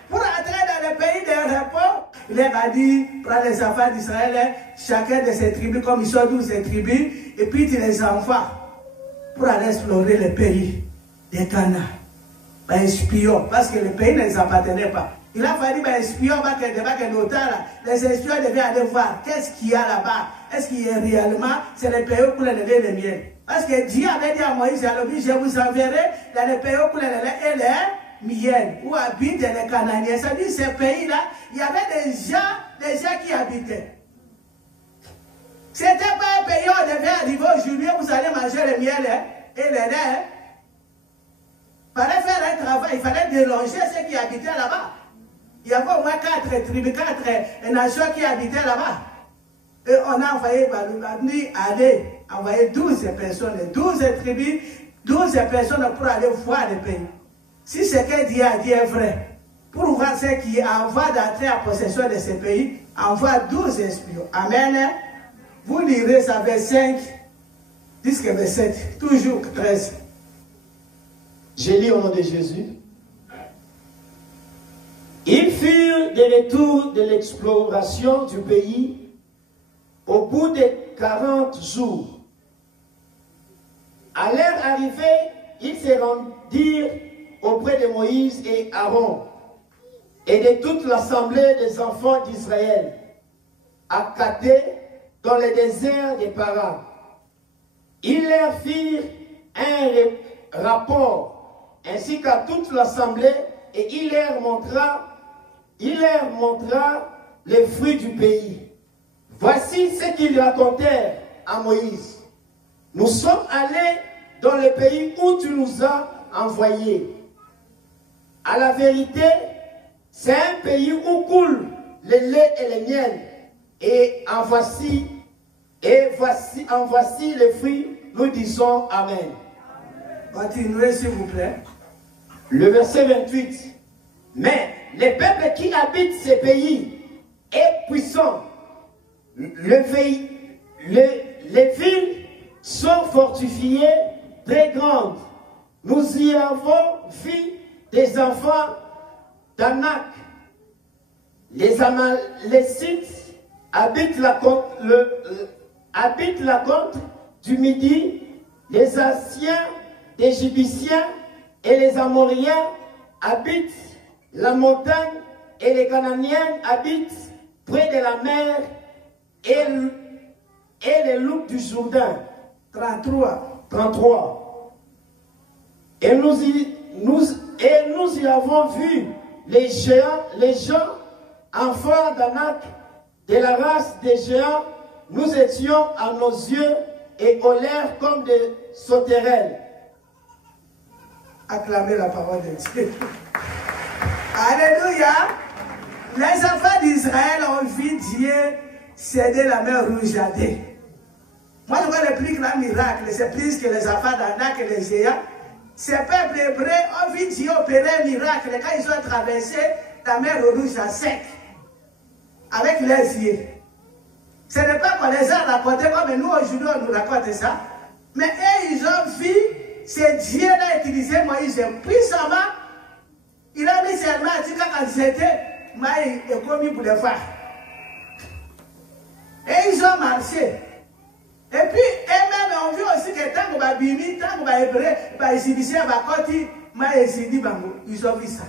pour entrer dans le pays de repos. Il leur a dit, prends les enfants d'Israël, chacun de ces tribus, comme ils sont 12 tribus, et puis tu les envoies pour aller explorer le pays de Canaan. Ben, espions, parce que le pays ne les appartenait pas. Il a fallu des espions, les espions devaient aller voir qu'est-ce qu'il y a là-bas. Est-ce qu'il y a réellement, c'est le pays où les lever les miens. Parce que Dieu avait dit à Moïse, je vous enverrai dans le pays où les lever et les miens, où habitent les Cananéens. Ça dit, ce pays-là, il y avait des gens qui habitaient. Ce n'était pas un pays où on devait arriver aujourd'hui, vous allez manger le miel et le lait. Il fallait faire un travail, il fallait déloger ceux qui habitaient là-bas. Il y avait au moins 4 tribus, 4 nations qui habitaient là-bas. Et on a envoyé Baloubani aller envoyer 12 personnes, 12 tribus, 12 personnes pour aller voir le pays. Si ce que Dieu a dit est vrai, pour voir ceux qui envoient d'entrer en possession de ce pays, envoie 12 espions. Amen. Vous lirez ça verset 5, jusqu'à verset 7, toujours 13. J'ai lu au nom de Jésus. Ils furent de retour de l'exploration du pays au bout de 40 jours. À leur arrivée, ils se rendirent auprès de Moïse et Aaron et de toute l'assemblée des enfants d'Israël à Katé dans le désert de Paran. Ils leur firent un rapport ainsi qu'à toute l'assemblée et il leur montra les fruits du pays. Voici ce qu'ils racontèrent à Moïse. Nous sommes allés dans le pays où tu nous as envoyés. À la vérité, c'est un pays où coule le lait et le miel. Et en voici les fruits, nous disons Amen. Continuez s'il vous plaît. Le verset 28. Mais les peuples qui habitent ces pays est puissant. Les villes sont fortifiées, très grandes. Nous y avons vu des enfants d'Anak. Les Amalécites habitent la côte du Midi. Les Assiens, les Égyptiens et les Amoriens habitent la montagne et les Cananéens habitent près de la mer et les loups du Jourdain. 33. Et nous y avons vu les gens, enfants d'Anak, de la race des géants. Nous étions à nos yeux et au l'air comme des sauterelles. Acclamez la parole de Dieu. Alléluia. Les enfants d'Israël ont vu Dieu céder la mer rouge à deux. Moi, je vois le plus grand miracle, c'est plus que les enfants d'Anak et les géants. Ces peuples hébreux ont vu Dieu opérer un miracle quand ils ont traversé la mer rouge à sec, avec leurs yeux. Ce n'est pas qu'on les a racontés comme nous aujourd'hui on nous raconte ça, mais eux, ils ont vu ce Dieu-là utiliser Moïse puissamment. Il a mis seulement à dire quand c'était Maï et commis pour le faire. Et ils ont marché. Et puis, eux-mêmes ont vu aussi que tant qu'on va bimi, tant qu'on va hébreu, va exhibition, va côté, ils ont vu ça.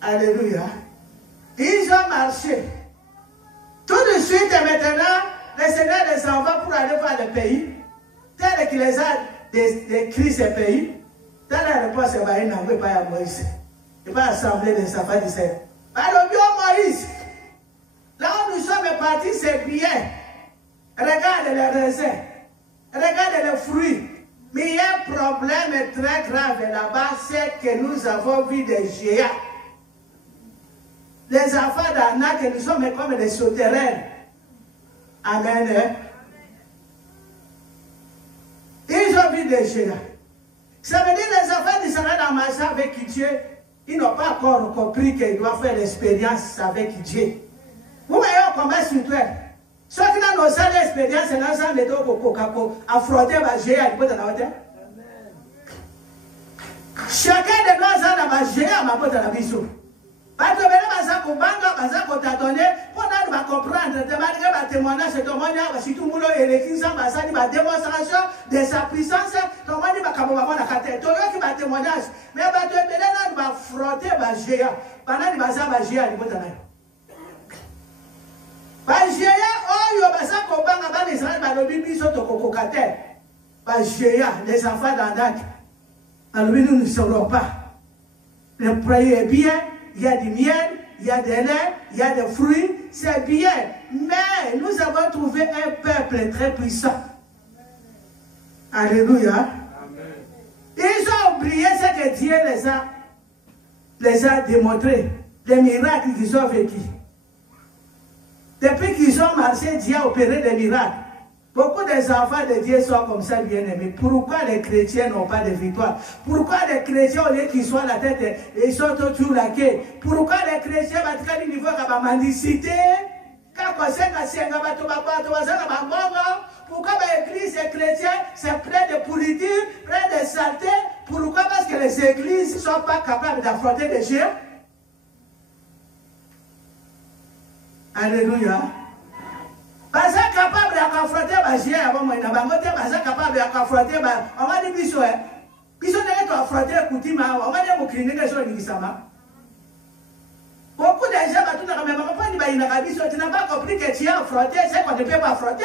Alléluia. Ils ont marché. Tout de suite et maintenant, le Seigneur les envoie pour aller voir le pays. Tel qu'il les a décrit ce pays, dans la réponse, il va y avoir pas Moïse. Il va assembler les enfants d'Israël. Alors, Moïse, là où nous sommes partis, c'est bien. Regarde les raisins, regarde les fruits. Mais il y a un problème très grave là-bas, c'est que nous avons vu des géants. Les enfants d'Anak, nous sommes comme des sauterelles. Amen. Ils ont vu des géants. Ça veut dire que les enfants d'Israël en marchant avec Dieu, ils n'ont pas encore compris qu'ils doivent faire l'expérience avec Dieu. Vous voyez comment sur toi. Ceux qui ont l'expérience, c'est l'ensemble de affronter les géants. Chacun de nous a un géant à la vision. Parce que nous avons donné pour nous comprendre, de témoignage, si tout le monde est une démonstration de sa puissance, tout le monde va témoignage. Mais nous va affronter les géants. Pendant que nous avons les géants, les enfants d'Anak, nous ne saurons pas. Le prix est bien, il y a du miel, il y a des laits, il y a des fruits, c'est bien. Mais nous avons trouvé un peuple très puissant. Alléluia. Ils ont oublié ce que Dieu les a démontré, les miracles qu'ils ont vécus. Depuis qu'ils ont marché, Dieu a opéré des miracles. Beaucoup des enfants de Dieu sont comme ça, bien aimés. Pourquoi les chrétiens n'ont pas de victoire? Pourquoi les chrétiens, au lieu qu'ils soient la tête, ils sont toujours la queue? Pourquoi les chrétiens, à niveau de la mendicité? Pourquoi l'église et les chrétiens, c'est plein de pourriture, plein de saleté? Pourquoi? Parce que les églises ne sont pas capables d'affronter les géants. Alléluia. Parce que capable d'affronter les géants avant moi, parce que capable d'affronter, on va dire biso, biso n'est pas affronter Koutima, on va dire mon clinique sur l'Igisama. Beaucoup de gens, tout le monde, tu n'as pas compris que tu as affronté, c'est qu'on ne peut pas affronter.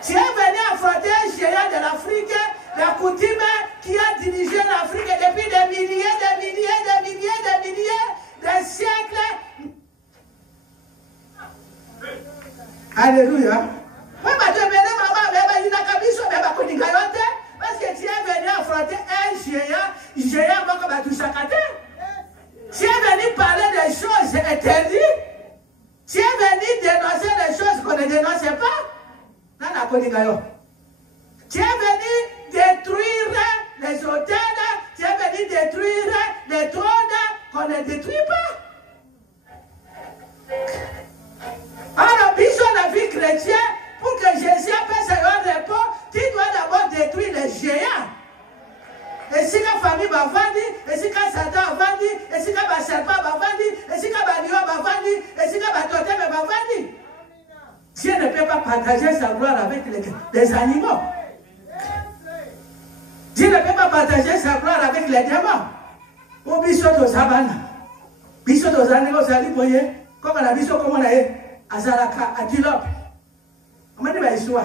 Tu es venu affronter un géant de l'Afrique, la coutume qui a dirigé l'Afrique depuis des milliers, des siècles. Alléluia. Parce que tu es venu affronter un géant comme tout chacun. Tu es venu parler des choses interdites. Tu es venu dénoncer les choses qu'on ne dénonçait pas. Tu es venu détruire les hôtels, tu es venu détruire les trônes qu'on ne détruit pas. Alors, biso la vie chrétienne, pour que Jésus puisse avoir un repos, tu dois d'abord détruire les géants. Et si la famille va vendre, et si la Satan va vendre, et si la serpent va vendre, et si la lion va vendre, et si la totem va vendre. Dieu ne peut pas partager sa gloire avec les animaux. Dieu ne peut pas partager sa gloire avec les démons. Au biso de Sabana, biso de Zanego Saliboye, comme on a biso comme on a eu, à Zaraka, à Tilop. On m'a dit ma histoire.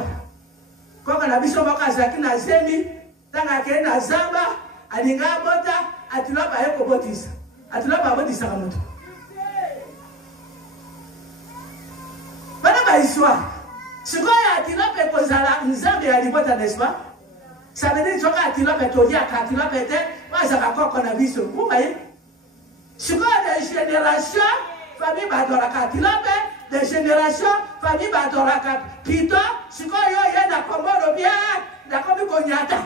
Comme on a biso Moka Zaki na Zemi, dans la Kenya na Zamba, à Ninga Bota, à Tilop à Ekobotis. À Tilop à Botis Sakamoto. Voilà ma histoire. Ce qu'on a dit là, c'est que nous avons des libres, n'est-ce pas? Ça veut dire que nous avons des todias, quand nous avons des moi, qu'on a vu ce coup, vous voyez? Ce qu'on a des générations, famille Badoraka, des générations, famille Badoraka, Pito, ce qu'on a dans Komodo bien, dans Komodo Nyata.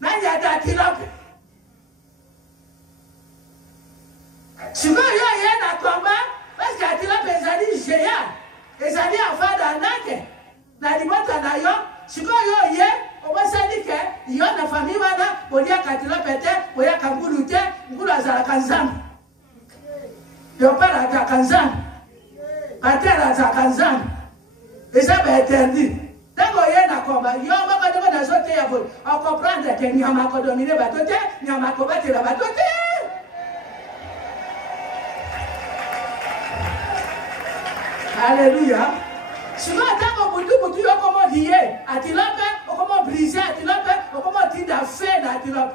Nanyata Tilope. Ce qu'on a dans combat, parce qu'il y a des années géants. Et ça dit en fait d'Anake. Dans les mots d'Anayo, si vous avez on va se dire que il y a une famille, on dit qu'à Tila Pété, on y a qu'à Goulouté, Goulazala Kanzam. Il n'y a pas la Kanzam. À terre à Kanzam. Et ça va être interdit. Tant qu'on y a un combat, il y a un moment de la société, on comprend que n'y a pas de dominé Batoté, n'y a pas de combattre la Batoté. Alléluia. Souvent, tant qu'on boutou, on comment dire, à Tilope, on comment briser à Tilope, on comment dire d'affaire à Tilope.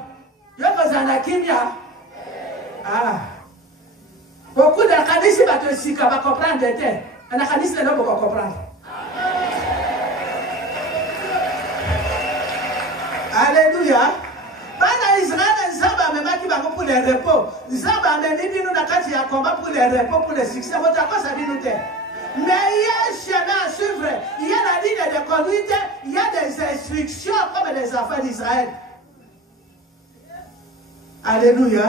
Il y a des anakimia. Ah. Beaucoup d'Akadis, ils vont te sika, va comprendre des terres. Un Akadis, ils ne vont pas comprendre. Alléluia. Pendant Israël, Zamba même qui va pour les repos. Zamba même dit nous quand il y a combat pour les repos, pour les succès. Votre quoi ça dit nous terre. Mais il y a un chemin à suivre, il y a la ligne de conduite, il y a des instructions comme les enfants d'Israël. Alléluia.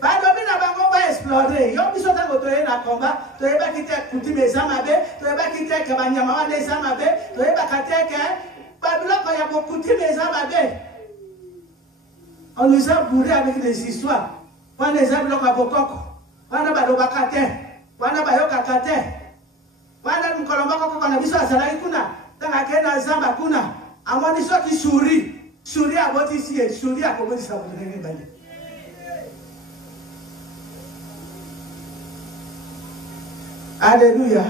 Badomi na bango va explorer. Yo biso tango toye na combat, toye ba kite kuti mezamabe, toye ba kite ke banyama wa mezamabe, toye ba kate ke babiloko ya bokuti mezamabe. On nous a bourré avec des histoires. On les a bloqués à Bokoko. On a badoba kate. On a bayoka kate. Wana mkolomba kwa kwa biso azalaki kuna tanga kena zamba kuna amoni soki suri aboti ici suri akoboti sa botenge bali. Alléluia.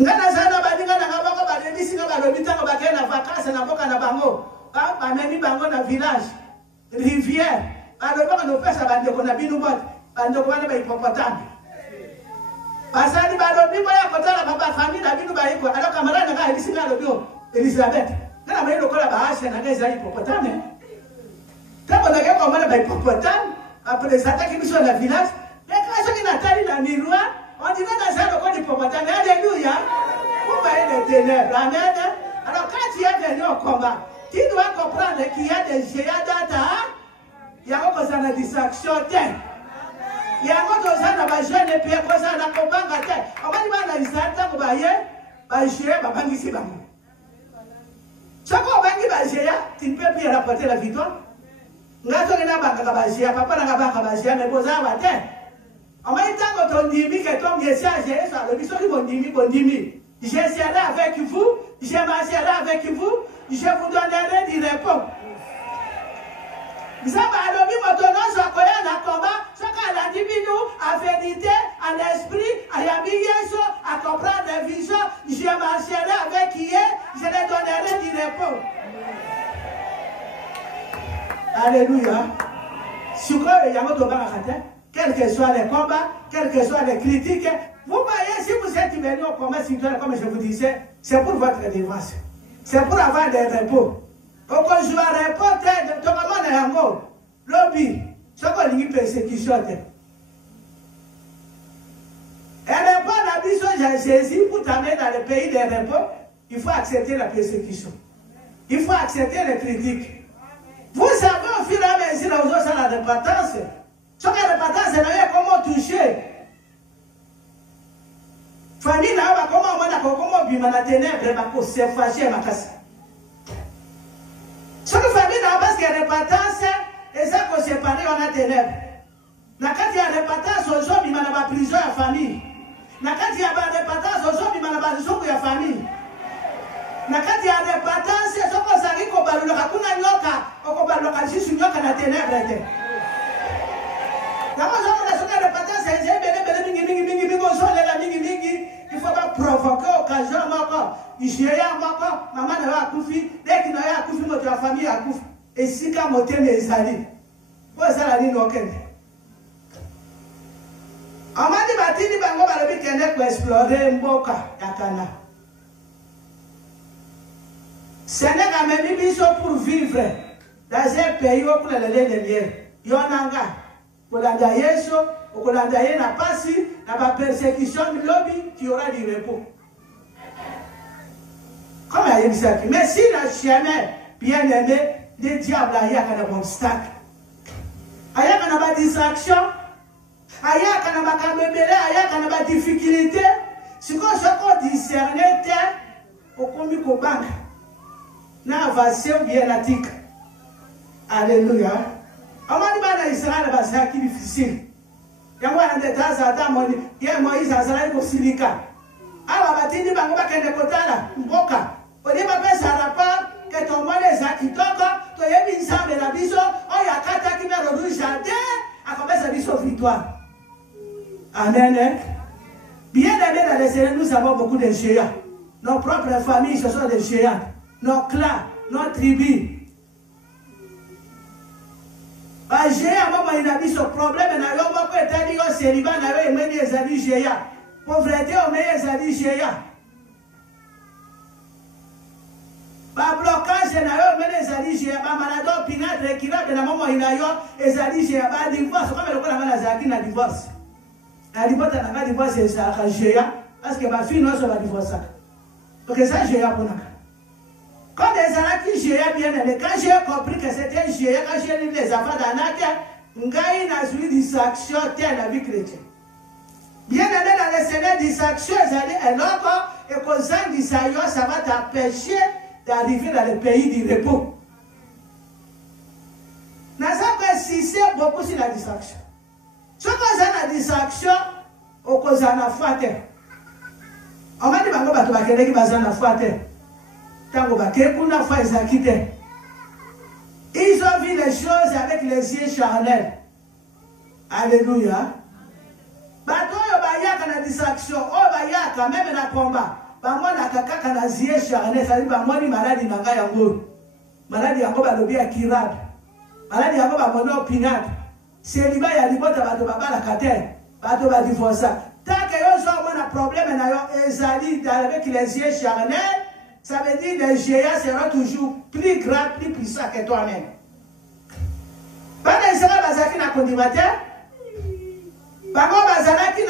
Ngana sana badinga na ngabako badebisi nga badobita ko bakena vacances na boka na bango ba memi bango na village rivière badobaka no pesa bandeko na binu bot bandeko bana ba hippopotames. Pasani balobi boya kotala baba famille na binu bayiko alors camarade nga elisi nga lobio Elisabeth ngana mayi lokola ba Asha na ngeza hippopotame tabo na ngeko mala ba hippopotame après ça attaque biso na village mais quand soki na tali na miroir on dit que ça lokoli hippopotame. Alléluia. Vous voyez les ténèbres. Amen. Alors quand tu es venu au combat, tu dois comprendre qu'il y a des géants dans ta il y a encore ça la distraction. Il y a encore ça dans ma jeune et puis après ça dans combat gâté. On va dire dans l'histoire que vous voyez, bah géant bah bangi si bango. Chaque fois bangi bah géant, tu ne peux plus rapporter la victoire. Ngato kena banga bah géant, papa n'a banga bah géant mais posa bah terre. En même temps, quand on dit que ton message est sur le biseau, bon dimi. Je serai avec vous, je marcherai avec vous, je vous donnerai du repos. Vous savez, maintenant, sur quoi on a combat, ce qu'on a dit, nous, à vérité, à l'esprit, à Yamieso, à comprendre les visions, je marcherai avec qui est, je les donnerai du repos. Alléluia. Sur quoi il y a un autre quels que soient les combats, quelles que soient les critiques, vous voyez, si vous êtes venu au combat spirituel, comme je vous disais, c'est pour votre délivrance. C'est pour avoir des repos. Au cas où je vais reporter, tout le monde est en mode. Lobby, ce qu'on dit persécution. Et le bon habit, Jésus, pour t'amener dans le pays des repos, il faut accepter la persécution. Il faut accepter les critiques. Vous savez, au fur et à mesure, nous avons la repentance. Ce que la repentance, c'est comment toucher. Famille, là, comment vivre dans la ténèbre, c'est fâché, ma casse. Ce que famille, là, parce qu'il y a repentance, et ça qu'on sépare, on a ténèbres. Quand il y a repentance, aux hommes, il y a la prison à la famille. Quand il y a repentance, aux hommes, il y a la prison à la famille. Quand il y a repentance, c'est ce qu'on s'arrive au ballon, on a ténèbres. Il faut pas provoquer occasion encore. Maman n'a pas accouché. Dès qu'il n'a pas accouché, notre famille a accouché. Et si quand mon thème est salé, pourquoi ça l'a dit non? On m'a dit qu'il y a pour explorer Mboka, Yakana. Sénégal m'a mis pour vivre dans un pays où il y a des liens. Il y a un gars. Pour l'Andaïeso, pour l'Andaïe n'a pas si, n'a pas persécution de lobby, qui aura du repos. Comme il y a dit ça. Mais si le chemin bien aimé, les diables, il y a un obstacle. Il y a une distraction. Il y a une difficulté. Si on se discerne, au commis au banc, n'a avancé bien la tique. Alléluia. On m'a dit que Israël c'est difficile. Il y a des tas d'Adam, il y a Moïse à Zalaï pour Silica. Alors, on va dire que Kotala, Mboka. On dit que ça rapport que ton monde est qui toque, tu as mis ça de la vision, oh, il y a 4 qui me redouent jardin, à combien ça vision victoire. Amen. Bien aimé dans les Seigneurs, nous avons beaucoup de géants. Nos propres familles, ce sont des géants. Nos clans, nos tribus. J'ai un moment il a dit ce problème, il a beaucoup établi au célibat, il a eu des amis géants. Pauvreté, on met des amis géants. Par blocage, il a eu des amis géants. Par maladie, pinade, récurrente, dans le moment il a eu des amis géants. Par divorce, comme le coup la divorce. La divorce, on a divorce, c'est un géant. Parce que ma fille, non, ça va divorcer. Donc, ça, géant pour nous. Quand des Anaki géants bien aimés, quand j'ai compris que c'était géant, quand j'ai lu les affaires d'Anaki, Ngaï n'a suivi distraction telle la vie chrétienne. Bien aimé dans les Seigneurs, distraction, et encore, et qu'aux gens d'Isaïe, ça va t'empêcher d'arriver dans le pays du repos. N'a pas insisté beaucoup sur la distraction. Ce qu'on a la distraction, au cause de la foi. On m'a dit que tu vas faire la foi. Ils ont vu les choses avec les yeux charnels. Alléluia. Bato yo bayaka na distraction, o bayaka même na combat. Ba mona kaka na yeux charnels, ça dit ba moni maladie na nga yango. Maladie yango ba lobi akirab. Maladie yango ba mono pinat. Célibat ya libota bato babala kate. Bato ba divorce. Tant que yo so mona problème na yo ezali avec les yeux charnels. Ça veut dire que les géants seront toujours plus grands, plus puissants que toi-même. Pendant que Israël bazaki na kondimateur, bango bazalaki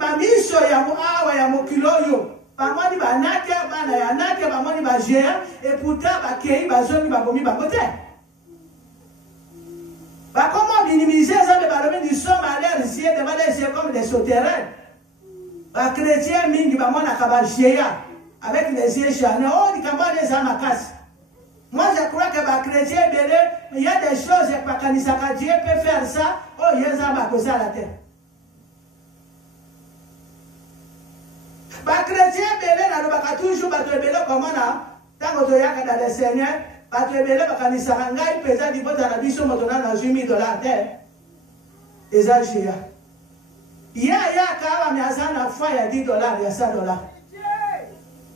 na miso ya awa ya mokilo yo. Bango ni banake, bana ya nake, bango ni ba géant et pourtant bakei bazoni babomi bakote. Ba comment minimiser ça de balobi du somme à l'air ici devant les yeux comme des souterrains. Ba chrétiens mingi bango na kaba géant. Avec les yeux charnés, oh, il y a des amakas. Moi, je crois que les chrétiens, il y a des choses, Dieu peut faire ça, oh, il y a des amakas à la terre. Les chrétiens, toujours comment tant que tu as dans le Seigneur, tu es belé, parce que tu as pesé du bout de la vie, sur $8,000. Et ça, j'ai il y a quand même un fois, il y a $10, il y a $100.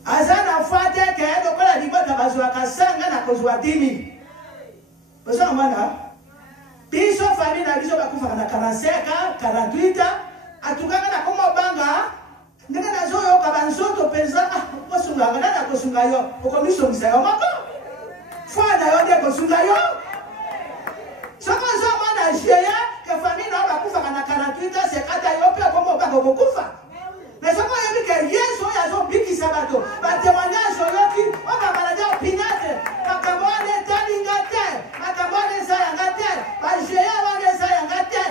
Azana fate que donc la libota bazwa kasanga na kozwa 10,000. Bosa mwana. Biso famille na biso bakufa na 45, 48 atukanga na komo banga. Ndenge na zo yo kabanzoto penza kosunga na kosunga yo. Okomiso misa yo mako. Fwana yo de kosunga yo. Soko zo mwana jeya que famille na bakufa na 48 c'est kata yo pe komo banga kokufa. Mais ce qu'on a vu que Yesu a son biki sabato, va témoignage sur l'autre, on va balader au pinate, va cavoir des taningate, va cavoir des sayangate, va gérer des sayangate.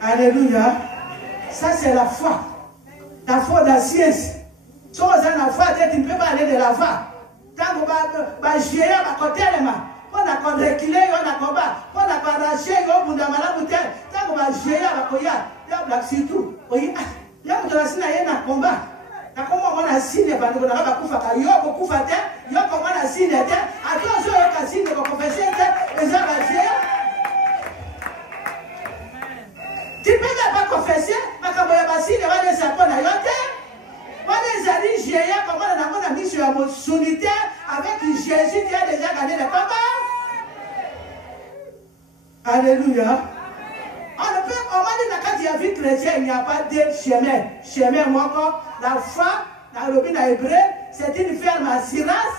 Alléluia. Ça c'est la foi. La foi de la science. Si on a la foi, tu ne peux pas aller de la foi. Tant qu'on va gérer, va côté les mains. On a reculé, on a combat, on a arraché, on a malade, tant qu'on va gérer, va courir. Il y a black tout. Oui, il y a un combat. La combat, on a signé, on a kufa yo kufa te, yo comment on a signé te, attention, yo ka signé ko confesser te, les avagés. Tu peux pas confesser, mais quand on a signé, on va les apprendre à yote. On les a dit, j'ai comment on a mis sur la monsunité avec Jésus qui a déjà gagné le combat. Alléluia. On m'a dit que quand il y a vie chrétienne, il n'y a pas de chemin. Chemin, moi, la foi, dans le hébreu, c'est une ferme assurance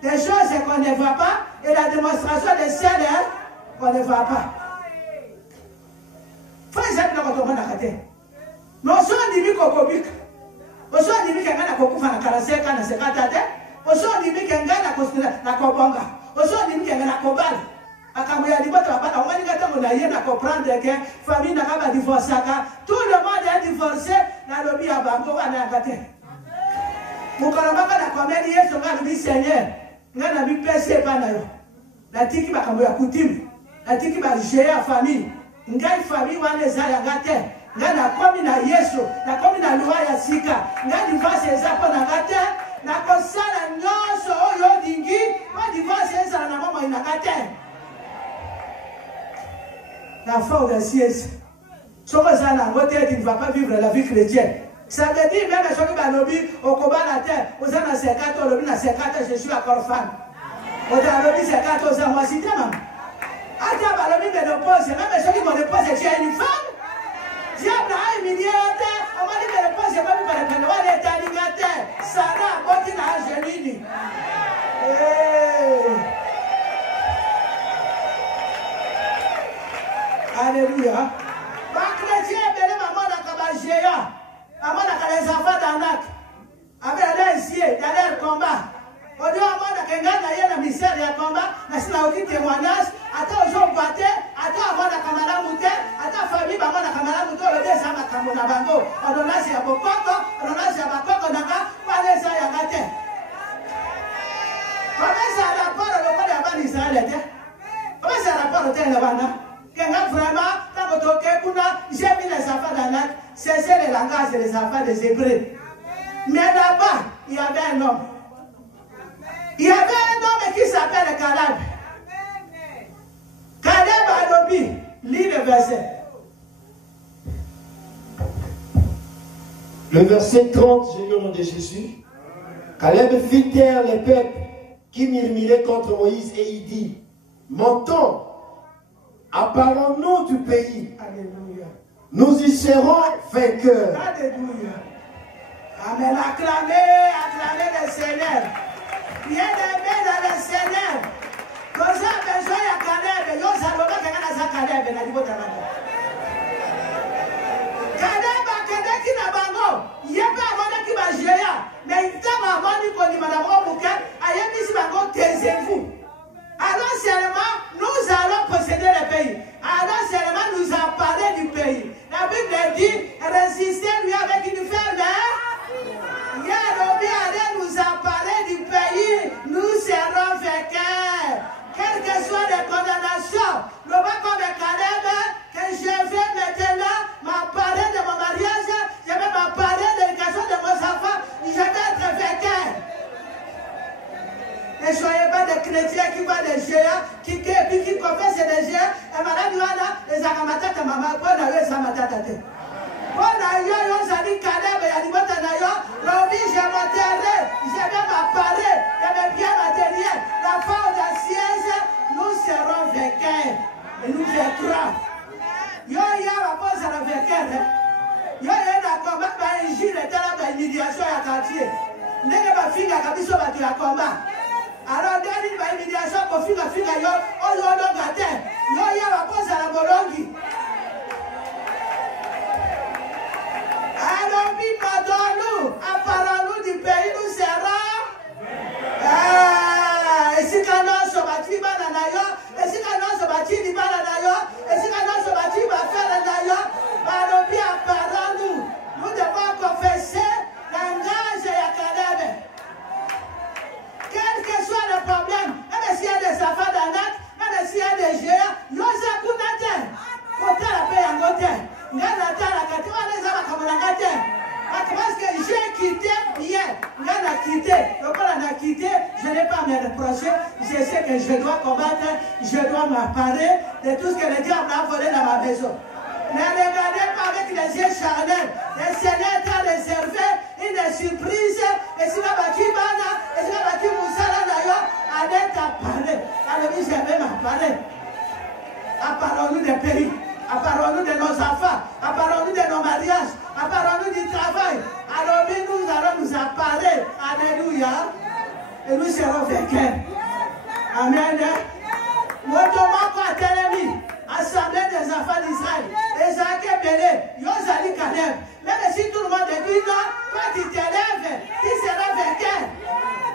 des choses qu'on ne voit pas et la démonstration des ciels qu'on ne voit pas. Faut exemple, quand on va dans la tête. Nous sommes dit que nous sommes dit que nous avons fait 45 ans, 50 ans. Nous sommes dit que nous avons fait Kobanga. Nous sommes dit que nous avons fait Akamuya libota bana wani kata mona yena comprendre que famille na kaba divorcer tout le monde est divorcé na lobi ya bango wana akate mukolomba kana komedi Yesu ngana bi Seigneur ngana bi pese bana yo na tiki bakamuya kutimi na tiki ba gérer famille ngai famille wana zaya ngate ngana komi na Yesu na komi na loi ya sika ngani divorce zapo na ngate na kosala nyonso oyo dingi ba divorce za na mama inakate. La foi de la science. Tu ne vas pas vivre la vie chrétienne. Ça veut dire même si tu as lobby au combat la terre, aux ans à 50 ans, lobby à 50 ans, je suis encore femme. Au lobby 50 ans, moi si tu as même. Attends, lobby me dépose, même si tu me déposes, tu es une femme. Diable a humilié la terre, on m'a dit me dépose, je ne peux pas le prendre. On est à l'inglaterre. Sarah, Botina, Angelini. Alléluia. Les chrétiens, maman n'a pas géant. Maman n'a pas les enfants d'Anak. Avec l'air ici, il y a l'air combat. On dit maman n'a qu'un gars, il y a un mystère, il y a combat. Mais c'est là aussi témoignage. Attends, aux gens battés. Attends, avant la caméra moutée. Attends, famille, maman n'a caméra moutée. On le dit, ça m'a camona bango. On a si à Bokoko. On a si à Bakoko. On a pas les ça, il y a gâté. Comment ça rapporte le monde d'Aban Israël? Comment ça rapporte le terre de Bana? Vraiment, tant que j'ai mis les enfants d'Anak, c'est le langage des enfants des Hébreux. Mais là-bas, il y avait un homme. Il y avait un homme qui s'appelle Caleb. Caleb Adobi, lis le verset. Le verset 30, je lis au nom de Jésus. Caleb fit taire les peuples qui murmuraient contre Moïse et il dit, montons. Apparons-nous du pays. Alléluia. Nous y serons vainqueurs. Alléluia. Amen. Acclamez le Seigneur. Bien-aimé dans le Seigneur. Nous avons besoin de Caleb. Nous avons besoin de Caleb. Caleb a Caleb qui n'a pas de il n'y a pas de qui va gérer. Mais il t'a demandé qu'on y m'a demandé taisez-vous. Alors seulement, nous allons posséder le pays. Alors seulement, nous allons parler du pays. La Bible dit, résistez-lui avec une ferme. Yahweh allait nous en parler du pays. Nous serons vainqueurs. Quelles que soient les condamnations, le bas comme Caleb, que je vais maintenant m'en parler de mon mariage, je vais m'en parler chrétiens qui voient des géants, qui confessent des géants, et madame Yohana, les akamatata maman, pour n'aller sans matata. Pour n'aller, on s'est dit Caleb, il y a du bon tanayo, l'envie, je m'enterrai, je vais m'apparer, il y a mes biens matériels, la foi audacieuse, nous serons vainqueurs, et nous vaincrons. Yo, il y a la pause à la vainqueur, yo, il y a un combat, il y a une humiliation à quartier. N'est pas fini à Kabiso, tu as combat. Alors, dernier, ma humiliation, pour finir, yo, on y a un gâteau, yo, il y a la pause à la bolongi. Alors, pardonne-nous, apparons-nous du pays, nous serons. Et si quand on se bâtit, et si quand on se bâtit, et si quand on se bâtit, apparons-nous. Nous devons confesser l'engagement à Caleb. Quel que soit le problème, même s'il y a des affaires d'anac, même s'il y a des géants, nous avons Kunate. Côté la paix en côté. Parce que j'ai quitté hier. On a quitté. Donc on a quitté. Je n'ai pas à me reprocher. Je sais que je dois combattre. Je dois m'apparer de tout ce que le diable a volé dans ma maison. Ne regardez pas avec les yeux charnels. Le Seigneur t'a réservé une surprise. Et si la bâtie Bana, et si la bâtie Moussala d'ailleurs, allez t'apparer. Alors oui, je vais m'apparer. Apparons-nous des pays. Apparons-nous de nos enfants, apparons-nous de nos mariages, apparons-nous du travail. Alors nous allons nous apparer. Alléluia. Et nous serons vainqueurs. Amen. Motomako a télémi, assemblée des enfants d'Israël. Isaac est belé, Yosali Caleb. Même si tout le monde dit non, toi tu t'élèves, tu seras vainqueur.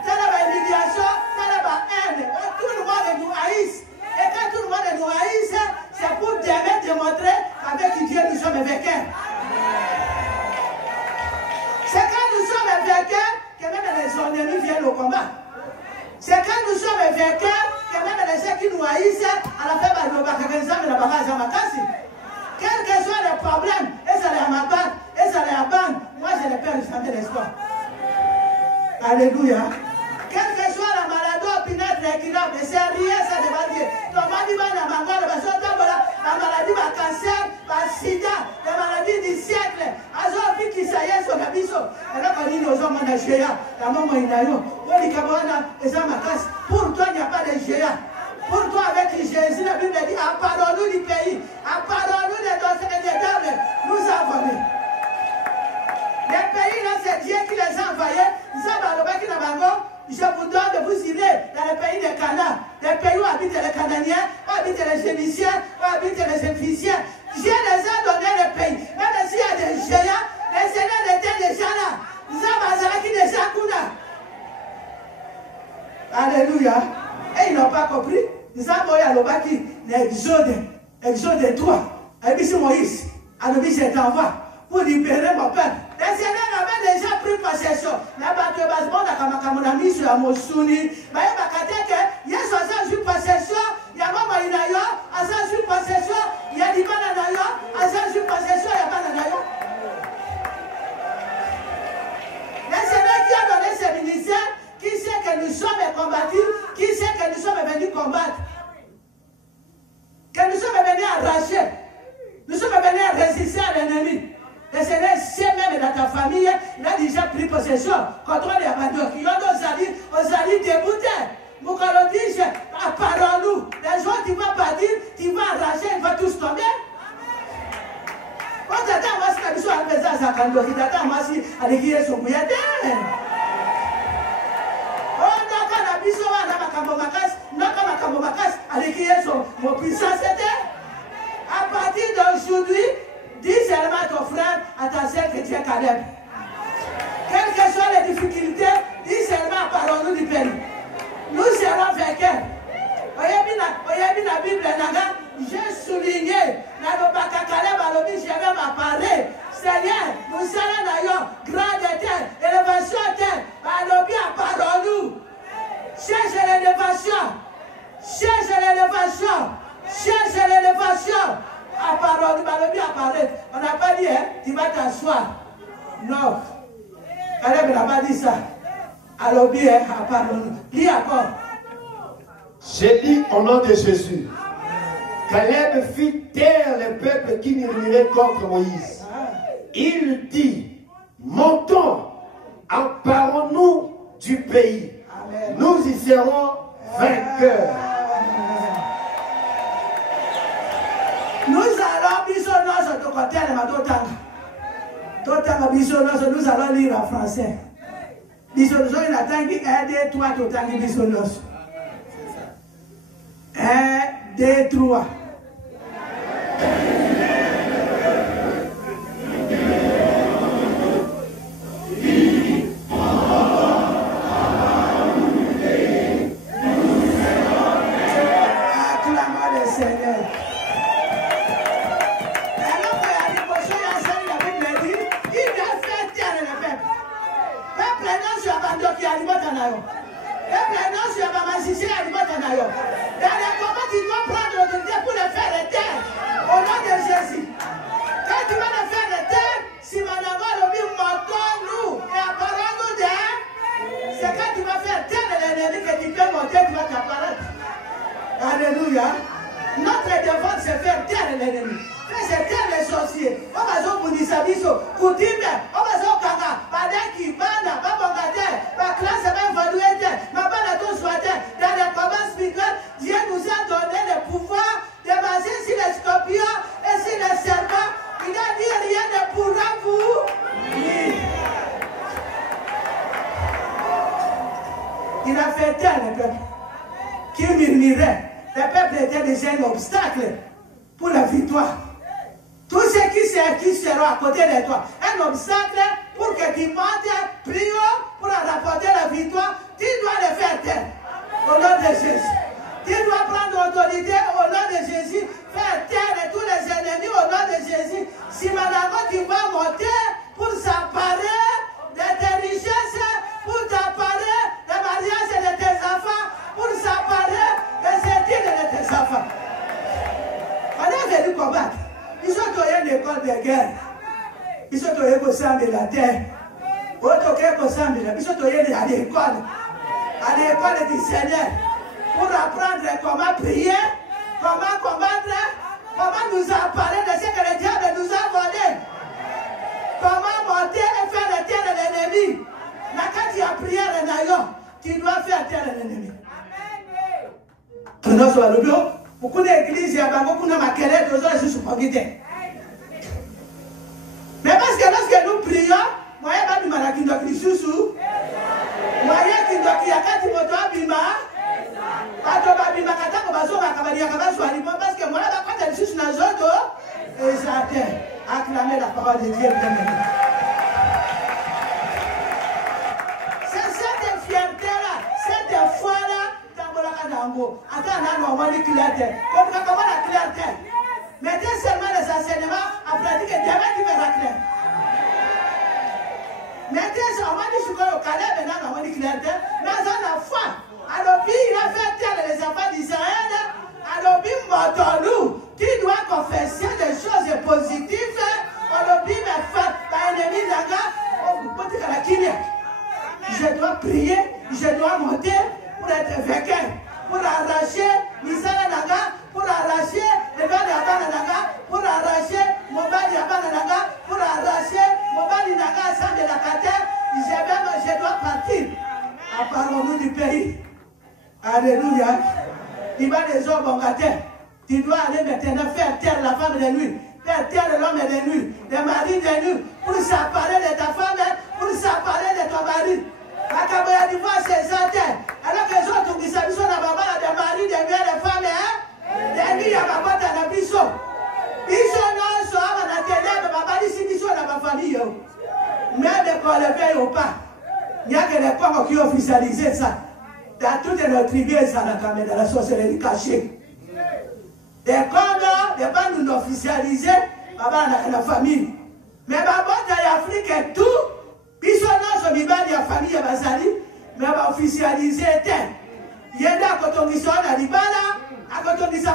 Tu as la humiliation, tu as la haine. Tout le monde nous haïsse. Et quand tout le monde nous haïsse, c'est pour démontrer qu'avec Dieu nous sommes vainqueurs. C'est quand nous sommes vainqueurs que même les ennemis viennent au combat. C'est quand nous sommes vainqueurs que même les gens qui nous haïssent, à la fin, quel que soit le problème, et ça les m'abattre, et ça les abandonne, moi je les perds jamais l'espoir. Alléluia. Quelle que soit la maladie opinable, récurable, c'est rien, ça ne va dire. La maladie va cancer, va sida, la maladie du siècle. Azo qui s'aille sur la biso. Et là, quand il nous a demandé géant, la maman il a eu. Pour toi, il n'y a pas de géant. Pour toi, avec Jésus, la Bible dit, apparons-nous du pays, apparons-nous des danseurs et des dames. Nous avons mis. Les pays, là, c'est Dieu qui les a envoyés. Je vous donne de vous irer dans le pays de Canaan, les pays où habitent les Canaaniens, où habitent les Gémiciens, où habitent les Éphésiens. Dieu les a donné le pays. Même s'il y a des géants, les Seigneurs étaient déjà là. Nous avons qui déjà Alléluia. Et ils n'ont pas compris. Nous avons eu à l'Obaki, Exode 3. Et puis Moïse, à l'Obaki, je t'envoie pour libérer mon peuple. Les Seigneurs avaient déjà pris possession. La bateau baseball, la mis sur la Mossouni. Mais il y a 60 jours possession. Il y a Mama Inayo, à 100 jours possession. Il y a Dimana Nayo, à 100 jours possession. Il y a Bananayo. Le Seigneur qui a donné ce ministère, qui sait que nous sommes combattus, qui sait que nous sommes venus combattre, que nous sommes venus arracher, nous sommes venus à résister à l'ennemi. Le Seigneur sait même dans ta famille, il a déjà pris possession. Contrôle les abandons. Il y a aux alliés déboutés. Vous dit, apparons-nous. Les gens qui vont partir, qui vont arracher, ils vont tous tomber. Quand tu attends, moi, si tu as besoin de ça, ça quand tu attends, moi, si tu as besoin de ça, à partir d'aujourd'hui, dis seulement à ton frère, à ta sœur que tu es Caleb. Quelles que soient les difficultés, dis seulement parole-nous du pays. Nous serons vainqueurs. Voyez bien la Bible, j'ai souligné, je vais m'apparer. Seigneur, nous serons d'ailleurs grand de terre, élévation de terre, parole-nous. Cherche l'élévation. Cherche l'élévation. Cherche l'élévation. Parole, apparaît. On n'a pas dit, hein, tu vas t'asseoir. Non. Caleb n'a pas dit ça. Alors bien, parole-nous. Lis encore. J'ai dit au nom de Jésus. Caleb fit taire le peuple qui murmurait contre Moïse. Il dit, montons, emparons-nous du pays. Nous y serons vainqueurs. Nous allons, nous allons lire en français. Il attend 1, 2, 3, 1, 2, 3. Alléluia. Notre devoir c'est faire taire l'ennemi. C'est taire les sorciers. On va se punir biso. Kutime. On va se kanga. Badaki bana. Babongate. Ba classe va évaluer. Ma bana tous soite. Dans les combats spirituels, Dieu nous a donné le pouvoir de marcher sur les scorpions et sur les serpents. Il a dit rien ne pourra vous. Il a fait taire le peuple qui murmurait. Le peuple était déjà un obstacle pour la victoire. Tous ceux qui seront à côté de toi, un obstacle pour que tu montes plus haut pour rapporter la victoire, tu dois le faire taire au nom de Jésus. Tu dois prendre l'autorité au nom de Jésus, faire taire tous les ennemis au nom de Jésus. Si maintenant tu vas monter pour s'emparer de tes richesses, pour t'emparer des mariages de tes enfants, pour s'emparer des études de tes enfants. On est venu combattre. Ils ont donné une école de guerre. Ils ont donné le sang de la terre. Ils ont donné à l'école du Seigneur pour apprendre comment prier, comment combattre, comment nous emparer de ce que le diable nous a volé. Comment monter et faire le terre de l'ennemi. Quand tu as prié le naïon, tu dois faire taire l'ennemi. Beaucoup d'églises, il y a beaucoup de maquillettes, mais parce que lorsque nous prions, moi, je vais vous dire que je suis sous. Moi, je vais vous dire que je suis sous. Parce que moi, quand je suis dans les autres, acclamer la parole de Dieu. C'est cette fierté-là, cette foi-là, attends, on va dire clarté. Comment la clarté? Mettez seulement les enseignements à pratiquer. Demain, tu verras clair. Mettez, on va dire ce qu'on a maintenant, on va dire clarté. Mais on a la foi. Alors, il a fait taire les enfants d'Israël. Alors, nous, tu dois confesser des choses positives. Alors, je dois prier, je dois monter pour être vainqueur, pour arracher Misala Naga, pour arracher le bas de Naga, pour arracher Mobali Naga, pour arracher Mobali Naga sans de la catère. Je dois partir. Apparons-nous du pays. Alléluia. Il va des hommes en terre. Tu dois aller maintenant faire taire la femme de nuit, faire taire l'homme de nuit, le mari de nuit, pour s'apparer de ta femme, pour s'apparer de ton mari. Akabaya divorce c'est ça terre. Alors que les autres qui s'habillent sur la maman, des maris, des mères, des femmes, des nuits, il y a ma boîte à la biso. Biso non, so, à la télé, mais ma mari, si biso dans ma famille. Même quand le veille ou pas, il n'y a que les pauvres qui ont officialisé ça. Dans toutes les tribus, ça n'a qu'à mettre dans la sorcellerie cachée. Des corps, des bandes non officialisées, dans la famille. Mais ma boîte à l'Afrique est tout. Ils sont dans ce biban de la famille de Bazali, mais on va officialiser terre. Il y a des cotonnisons à Libala, à cotonnisons à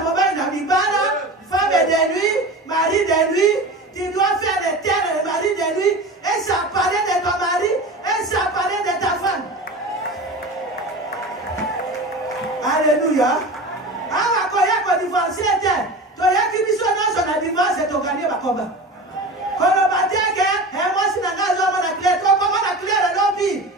Libala, femme de nuit, mari de nuit. Tu dois faire les terres et le mari de nuit, et ça parlait de ton mari, et ça parlait de ta femme. Alléluia. Ah, quand il y a divorcé, tu as qui mission dans son divorce et tu gagnes ma combat. Quand on va dire que moi, si la gaz, on a clé, comment la clé de l'objet.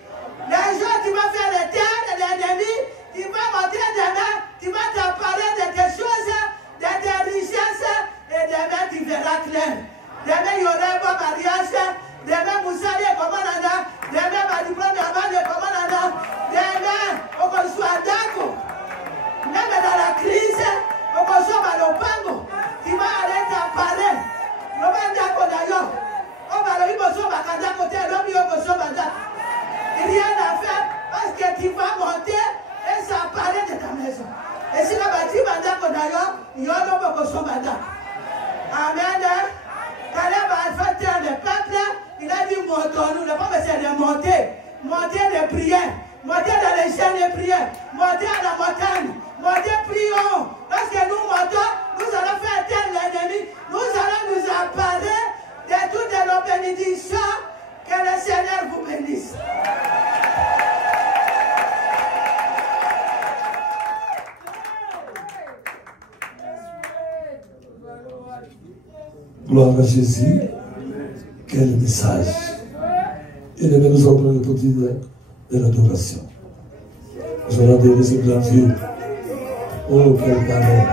Les gens qui vont faire les terres, les ennemis, qui vont monter demain, qui vont te parler de des choses, de des richesses, et demain tu verras clair. Demain il y aura un bon mariage, demain Moussali est comme on a, demain ma diplôme est comme on a, demain on soit d'accord. Même dans la crise, on consomme à l'opango, qui va aller t'apparer. On va dire qu'on a eu, on va aller au Bakanda côté, l'homme y a au Bakanda. Rien à faire parce que tu vas monter et ça apparaît de ta maison. Et si la bâtie banda qu'on a eu, il y a un homme au Banda. Amen. Caleb a fait taire le peuple, il a dit montons-nous. Le peuple c'est de monter, monter de prière, monter dans les chaînes de prière, monter à la montagne, monter prions. Lorsque nous montons, nous allons faire taire l'ennemi, nous allons nous apparaître de toutes nos bénédictions. Que le Seigneur vous bénisse. Gloire à Jésus. Quel message. Et de nous en prendre le quotidien de l'adoration. Je vais regarder ce grand Dieu. Oh, quelle parole.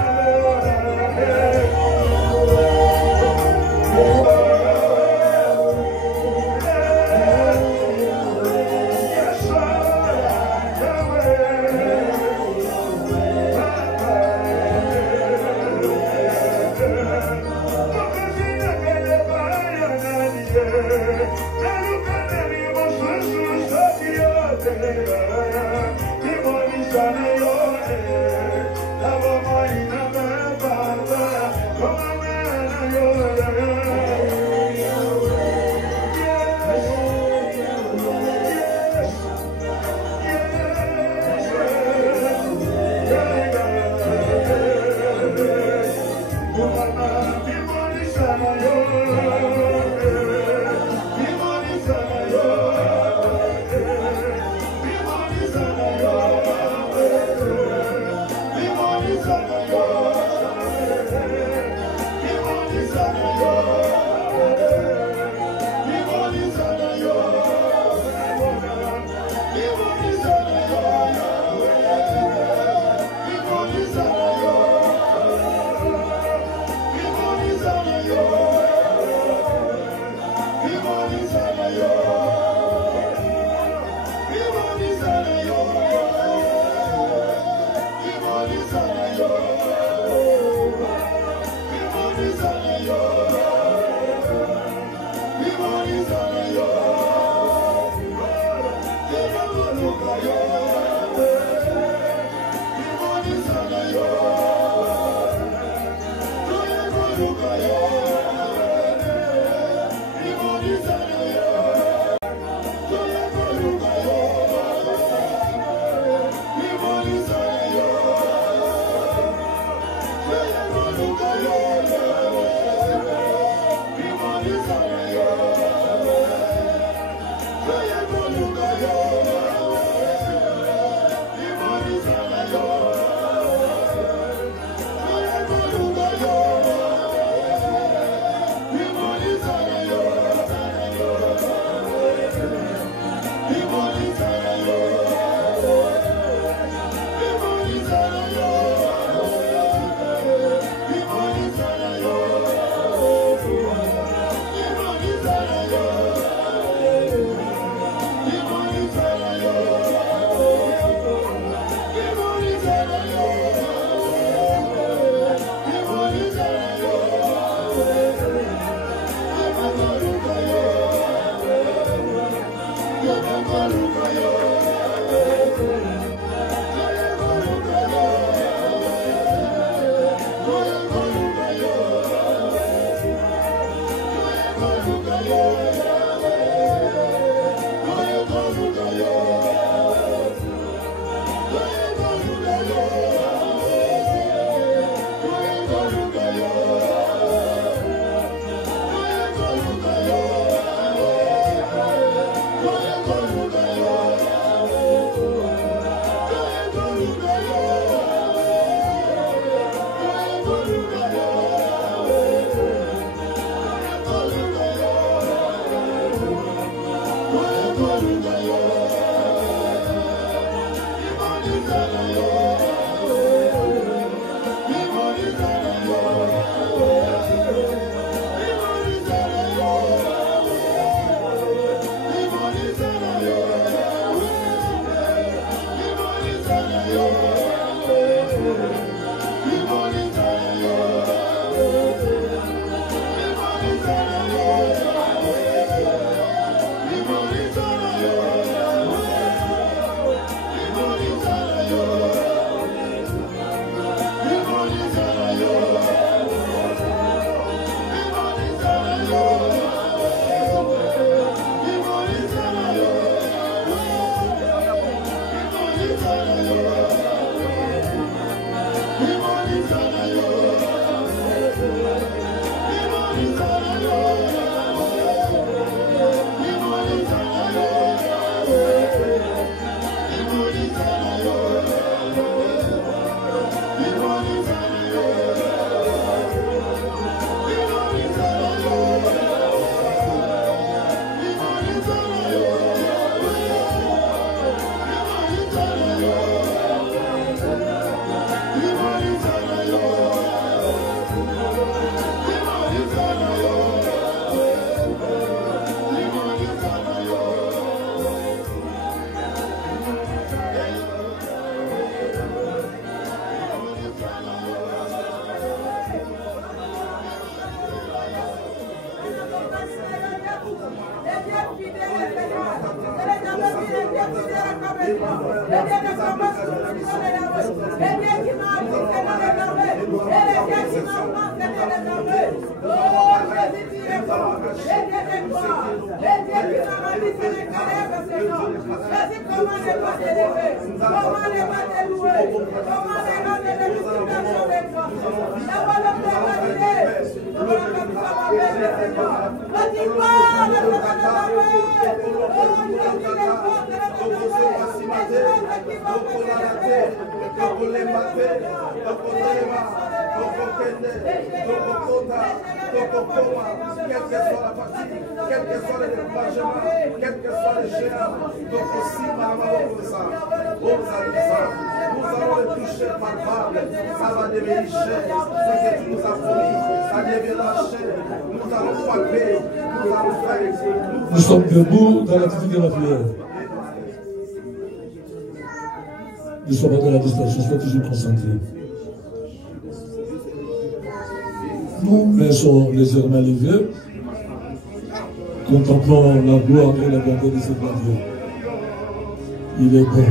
Nous sommes debout dans l'attitude de la prière. Ne sois pas dans la distraction, sois toujours concentré. Nos mains sont légèrement levées. Contemplons la gloire et la grandeur de ce grand Dieu. Il est bon.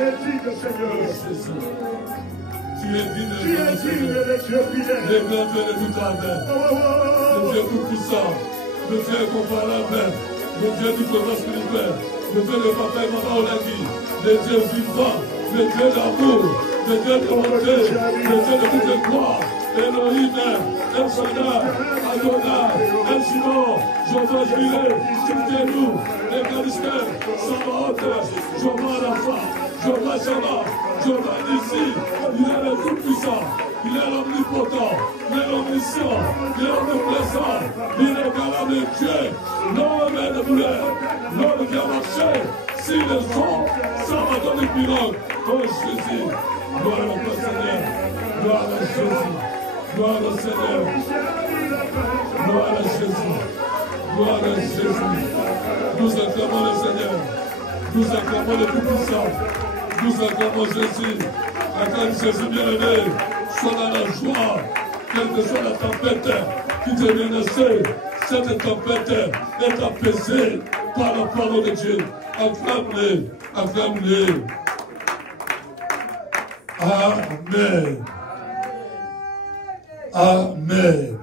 es digne, Seigneur. Jésus. Tu es digne Tu es digne de Dieu fidèle. Les grands Dieu de tout Amen. Le Dieu tout-puissant. Le Dieu incomparable. Le Dieu du combat spirituel. Le Dieu de papa et maman Olagi. Le Dieu vivant. Le Dieu d'amour. Le Dieu de bonté. Le Dieu de toute gloire. Elohim, El Shaddai, Adonai, El Shimon, Jehovah Jireh, Tzidkenu, Ekarister, Sabaoth, Jehovah Rapha, Jehovah Shammah, Jehovah Nissi. Il est le tout-puissant, il est l'omnipotent, il est l'omniscient, il est omniprésent, il est garant de Dieu, l'homme de douleur, l'homme qui a marché, si le son, sans bâton de pirogue. Oh Jésus, gloire à toi Seigneur, gloire à Jésus. Gloire au Seigneur. Gloire à Jésus. Gloire à Jésus. Nous acclamons le Seigneur. Nous acclamons le Tout-Puissant. Nous acclamons Jésus. Acclame Jésus bien-aimé. Sois dans la joie. Quelle que soit la tempête qui te menaçait, cette tempête est apaisée par la parole de Dieu. Acclame-le. Acclame-le. Amen. Amen.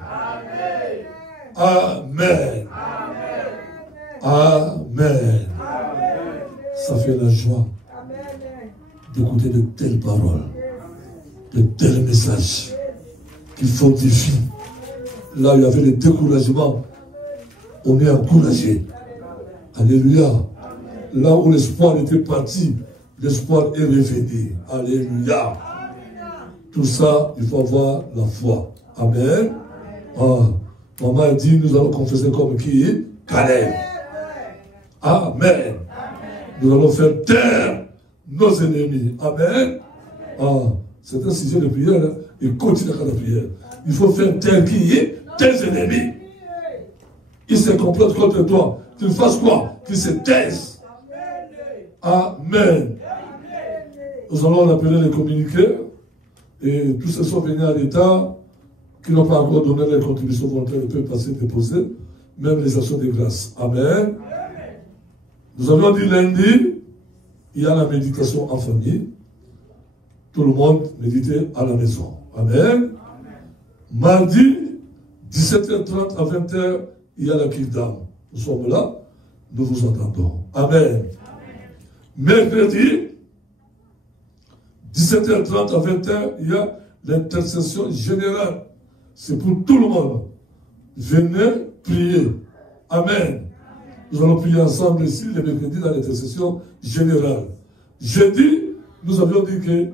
Amen. Amen. Ça fait la joie d'écouter de telles paroles, de tels messages qui fortifient. Là où il y avait le découragement, on est encouragé. Alléluia. Là où l'espoir était parti, l'espoir est revenu. Alléluia. Tout ça, il faut avoir la foi. Amen. Ah, maman a dit, nous allons confesser comme qui? Caleb. Amen. Nous allons faire taire nos ennemis. Amen. Ah, c'est un sujet de prière. Hein? Il continue à la prière. Il faut faire taire qui? Tes ennemis. Ils se complotent contre toi. Qu'ils fassent quoi? Qu'ils se taisent. Amen. Nous allons appeler les communiqués. Et tous ceux qui sont venus à l'État, qui n'ont pas encore donné les contributions volontaires, peuvent passer déposer, même les actions de grâce. Amen. Nous avons dit lundi, il y a la méditation en famille. Tout le monde méditer à la maison. Amen. Mardi, 17h30 à 20h, il y a la Kingdom. Nous sommes là, nous vous entendons. Amen. Mercredi, 17h30 à 20h, il y a l'intercession générale. C'est pour tout le monde. Venez prier. Amen. Nous allons prier ensemble ici, le mercredi, dans l'intercession générale. Jeudi, nous avions dit que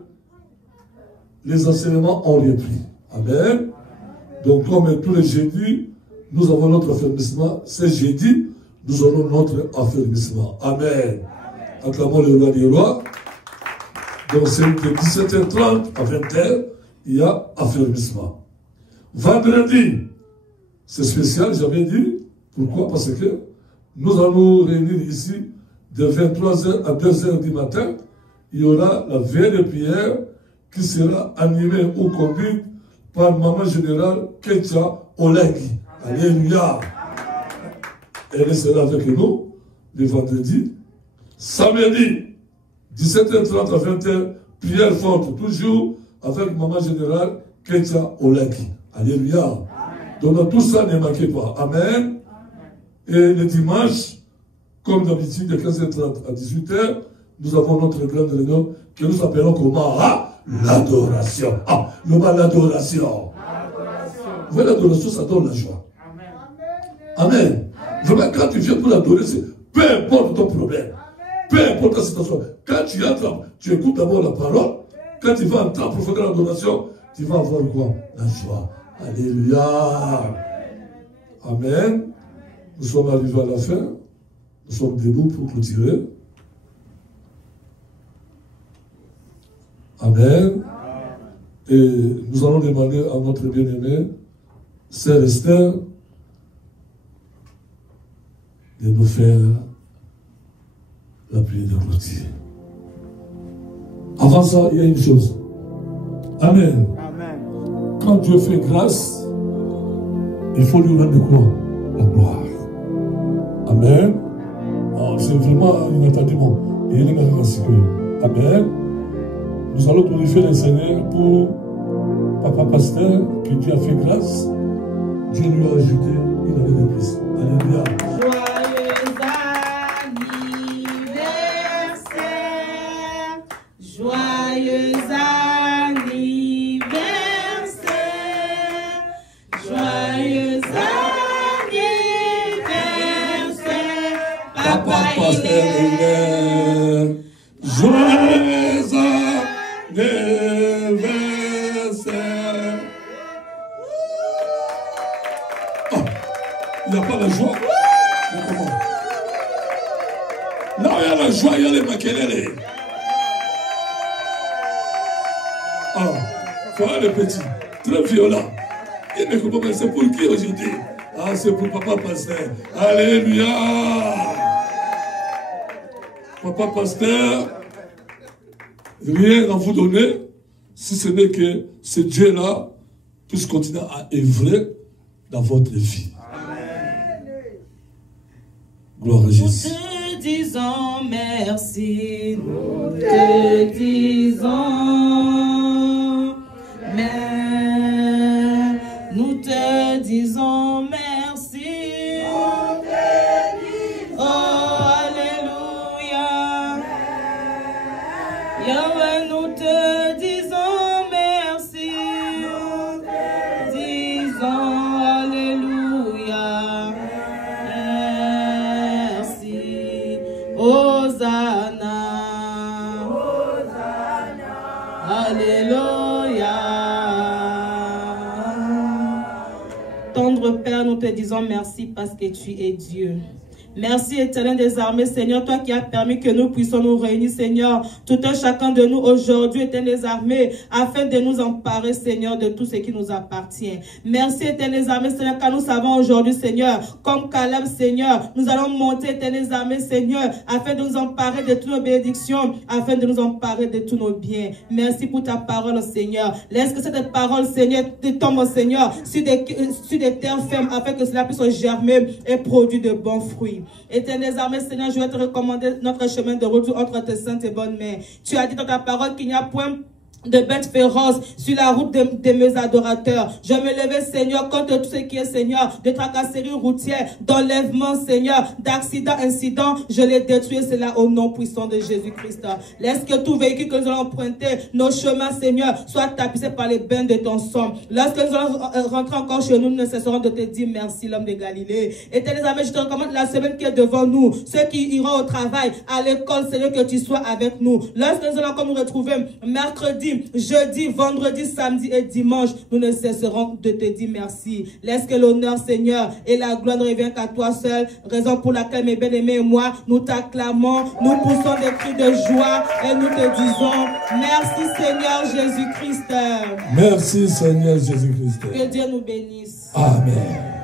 les enseignements ont repris. Amen. Donc, comme tous les jeudis, nous avons notre affermissement. Ce jeudi, nous aurons notre affermissement. Amen. Acclamons le roi des rois. Donc, c'est de 17h30 à 20h, il y a affermissement. Vendredi, c'est spécial, j'avais dit. Pourquoi? Parce que nous allons nous réunir ici de 23h à 2h du matin. Il y aura la veille de prière qui sera animée ou conduite par Maman Générale Ketia Olagi. Alléluia. Elle sera avec nous le vendredi. Samedi, 17h30 à 20h, prière forte, toujours avec Maman Générale Ketia Olagi. Alléluia. Donc tout ça, ne manquez pas. Amen. Et le dimanche, comme d'habitude, de 15h30 à 18h, nous avons notre grande réunion que nous appelons comment? L'adoration. Ah, le mot l'adoration. Vous voyez, l'adoration, ça donne la joie. Amen. Vraiment, quand tu viens pour l'adorer, peu importe ton problème, peu importe ta situation, quand tu entres, tu écoutes d'abord la parole, quand tu vas entrer pour faire l'adoration, tu vas avoir quoi? La joie. Alléluia. Amen. Nous sommes arrivés à la fin. Nous sommes debout pour clôturer. Amen. Et nous allons demander à notre bien-aimé, Sœur Esther, de nous faire la prière de clôture. Avant ça, il y a une chose. Amen. Amen. Quand Dieu fait grâce, il faut lui rendre quoi? La gloire. Amen. C'est vraiment inattendument. Et il est Amen. Nous allons glorifier le Seigneur pour Papa Pasteur, que Dieu a fait grâce. Dieu lui a ajouté une année de plus. Alléluia. Joyeux anniversaire, joyeux anniversaire, Papa Pasteur. Joyeux anniversaire. Oh, il n'y a pas la joie. Mais comment? Là où il y a la joie, il y a les maquelés. Ah, voilà le petit, très violent. Il ne comprend pas, c'est pour qui aujourd'hui? Ah, c'est pour Papa Pasteur. Alléluia. Papa Pasteur, rien à vous donner, si ce n'est que ce Dieu-là puisse continuer à œuvrer dans votre vie. Amen. Gloire à Jésus. Nous te disons merci, nous te disons mais nous te disons merci. Oh, alléluia. Yahweh, nous te disons merci. Disons alléluia. Merci. Hosanna. Alléluia. Tendre Père, nous te disons merci parce que tu es Dieu. Merci éternel des armées, Seigneur, toi qui as permis que nous puissions nous réunir, Seigneur, tout un chacun de nous aujourd'hui, éternel des armées, afin de nous emparer, Seigneur, de tout ce qui nous appartient. Merci éternel des armées, Seigneur, car nous savons aujourd'hui, Seigneur, comme Caleb, Seigneur, nous allons monter, éternel des armées, Seigneur, afin de nous emparer de toutes nos bénédictions, afin de nous emparer de tous nos biens. Merci pour ta parole, Seigneur. Laisse que cette parole, Seigneur, te tombe, Seigneur, sur des terres fermes, afin que cela puisse germer et produire de bons fruits. Éternel des armées, Seigneur, je vais te recommander notre chemin de retour entre tes saintes et bonnes mains. Tu as dit dans ta parole qu'il n'y a point de bêtes féroces sur la route de mes adorateurs. Je me levais, Seigneur, contre tout ce qui est, Seigneur, de tracasseries routières, d'enlèvement, Seigneur, d'accidents, incidents. Je les détruis, cela au nom puissant de Jésus-Christ. Laisse que tout véhicule que nous allons emprunter, nos chemins, Seigneur, soit tapissé par les bains de ton sang. Lorsque nous allons rentrer encore chez nous, nous ne cesserons de te dire merci, l'homme de Galilée. Éternel, je te recommande la semaine qui est devant nous. Ceux qui iront au travail, à l'école, Seigneur, que tu sois avec nous. Lorsque nous allons encore nous retrouver mercredi, jeudi, vendredi, samedi et dimanche, nous ne cesserons de te dire merci. Laisse que l'honneur, Seigneur, et la gloire ne reviennent qu'à toi seul. Raison pour laquelle, mes bien-aimés et moi, nous t'acclamons, nous poussons des cris de joie et nous te disons merci, Seigneur Jésus-Christ. Merci, Seigneur Jésus-Christ. Que Dieu nous bénisse. Amen.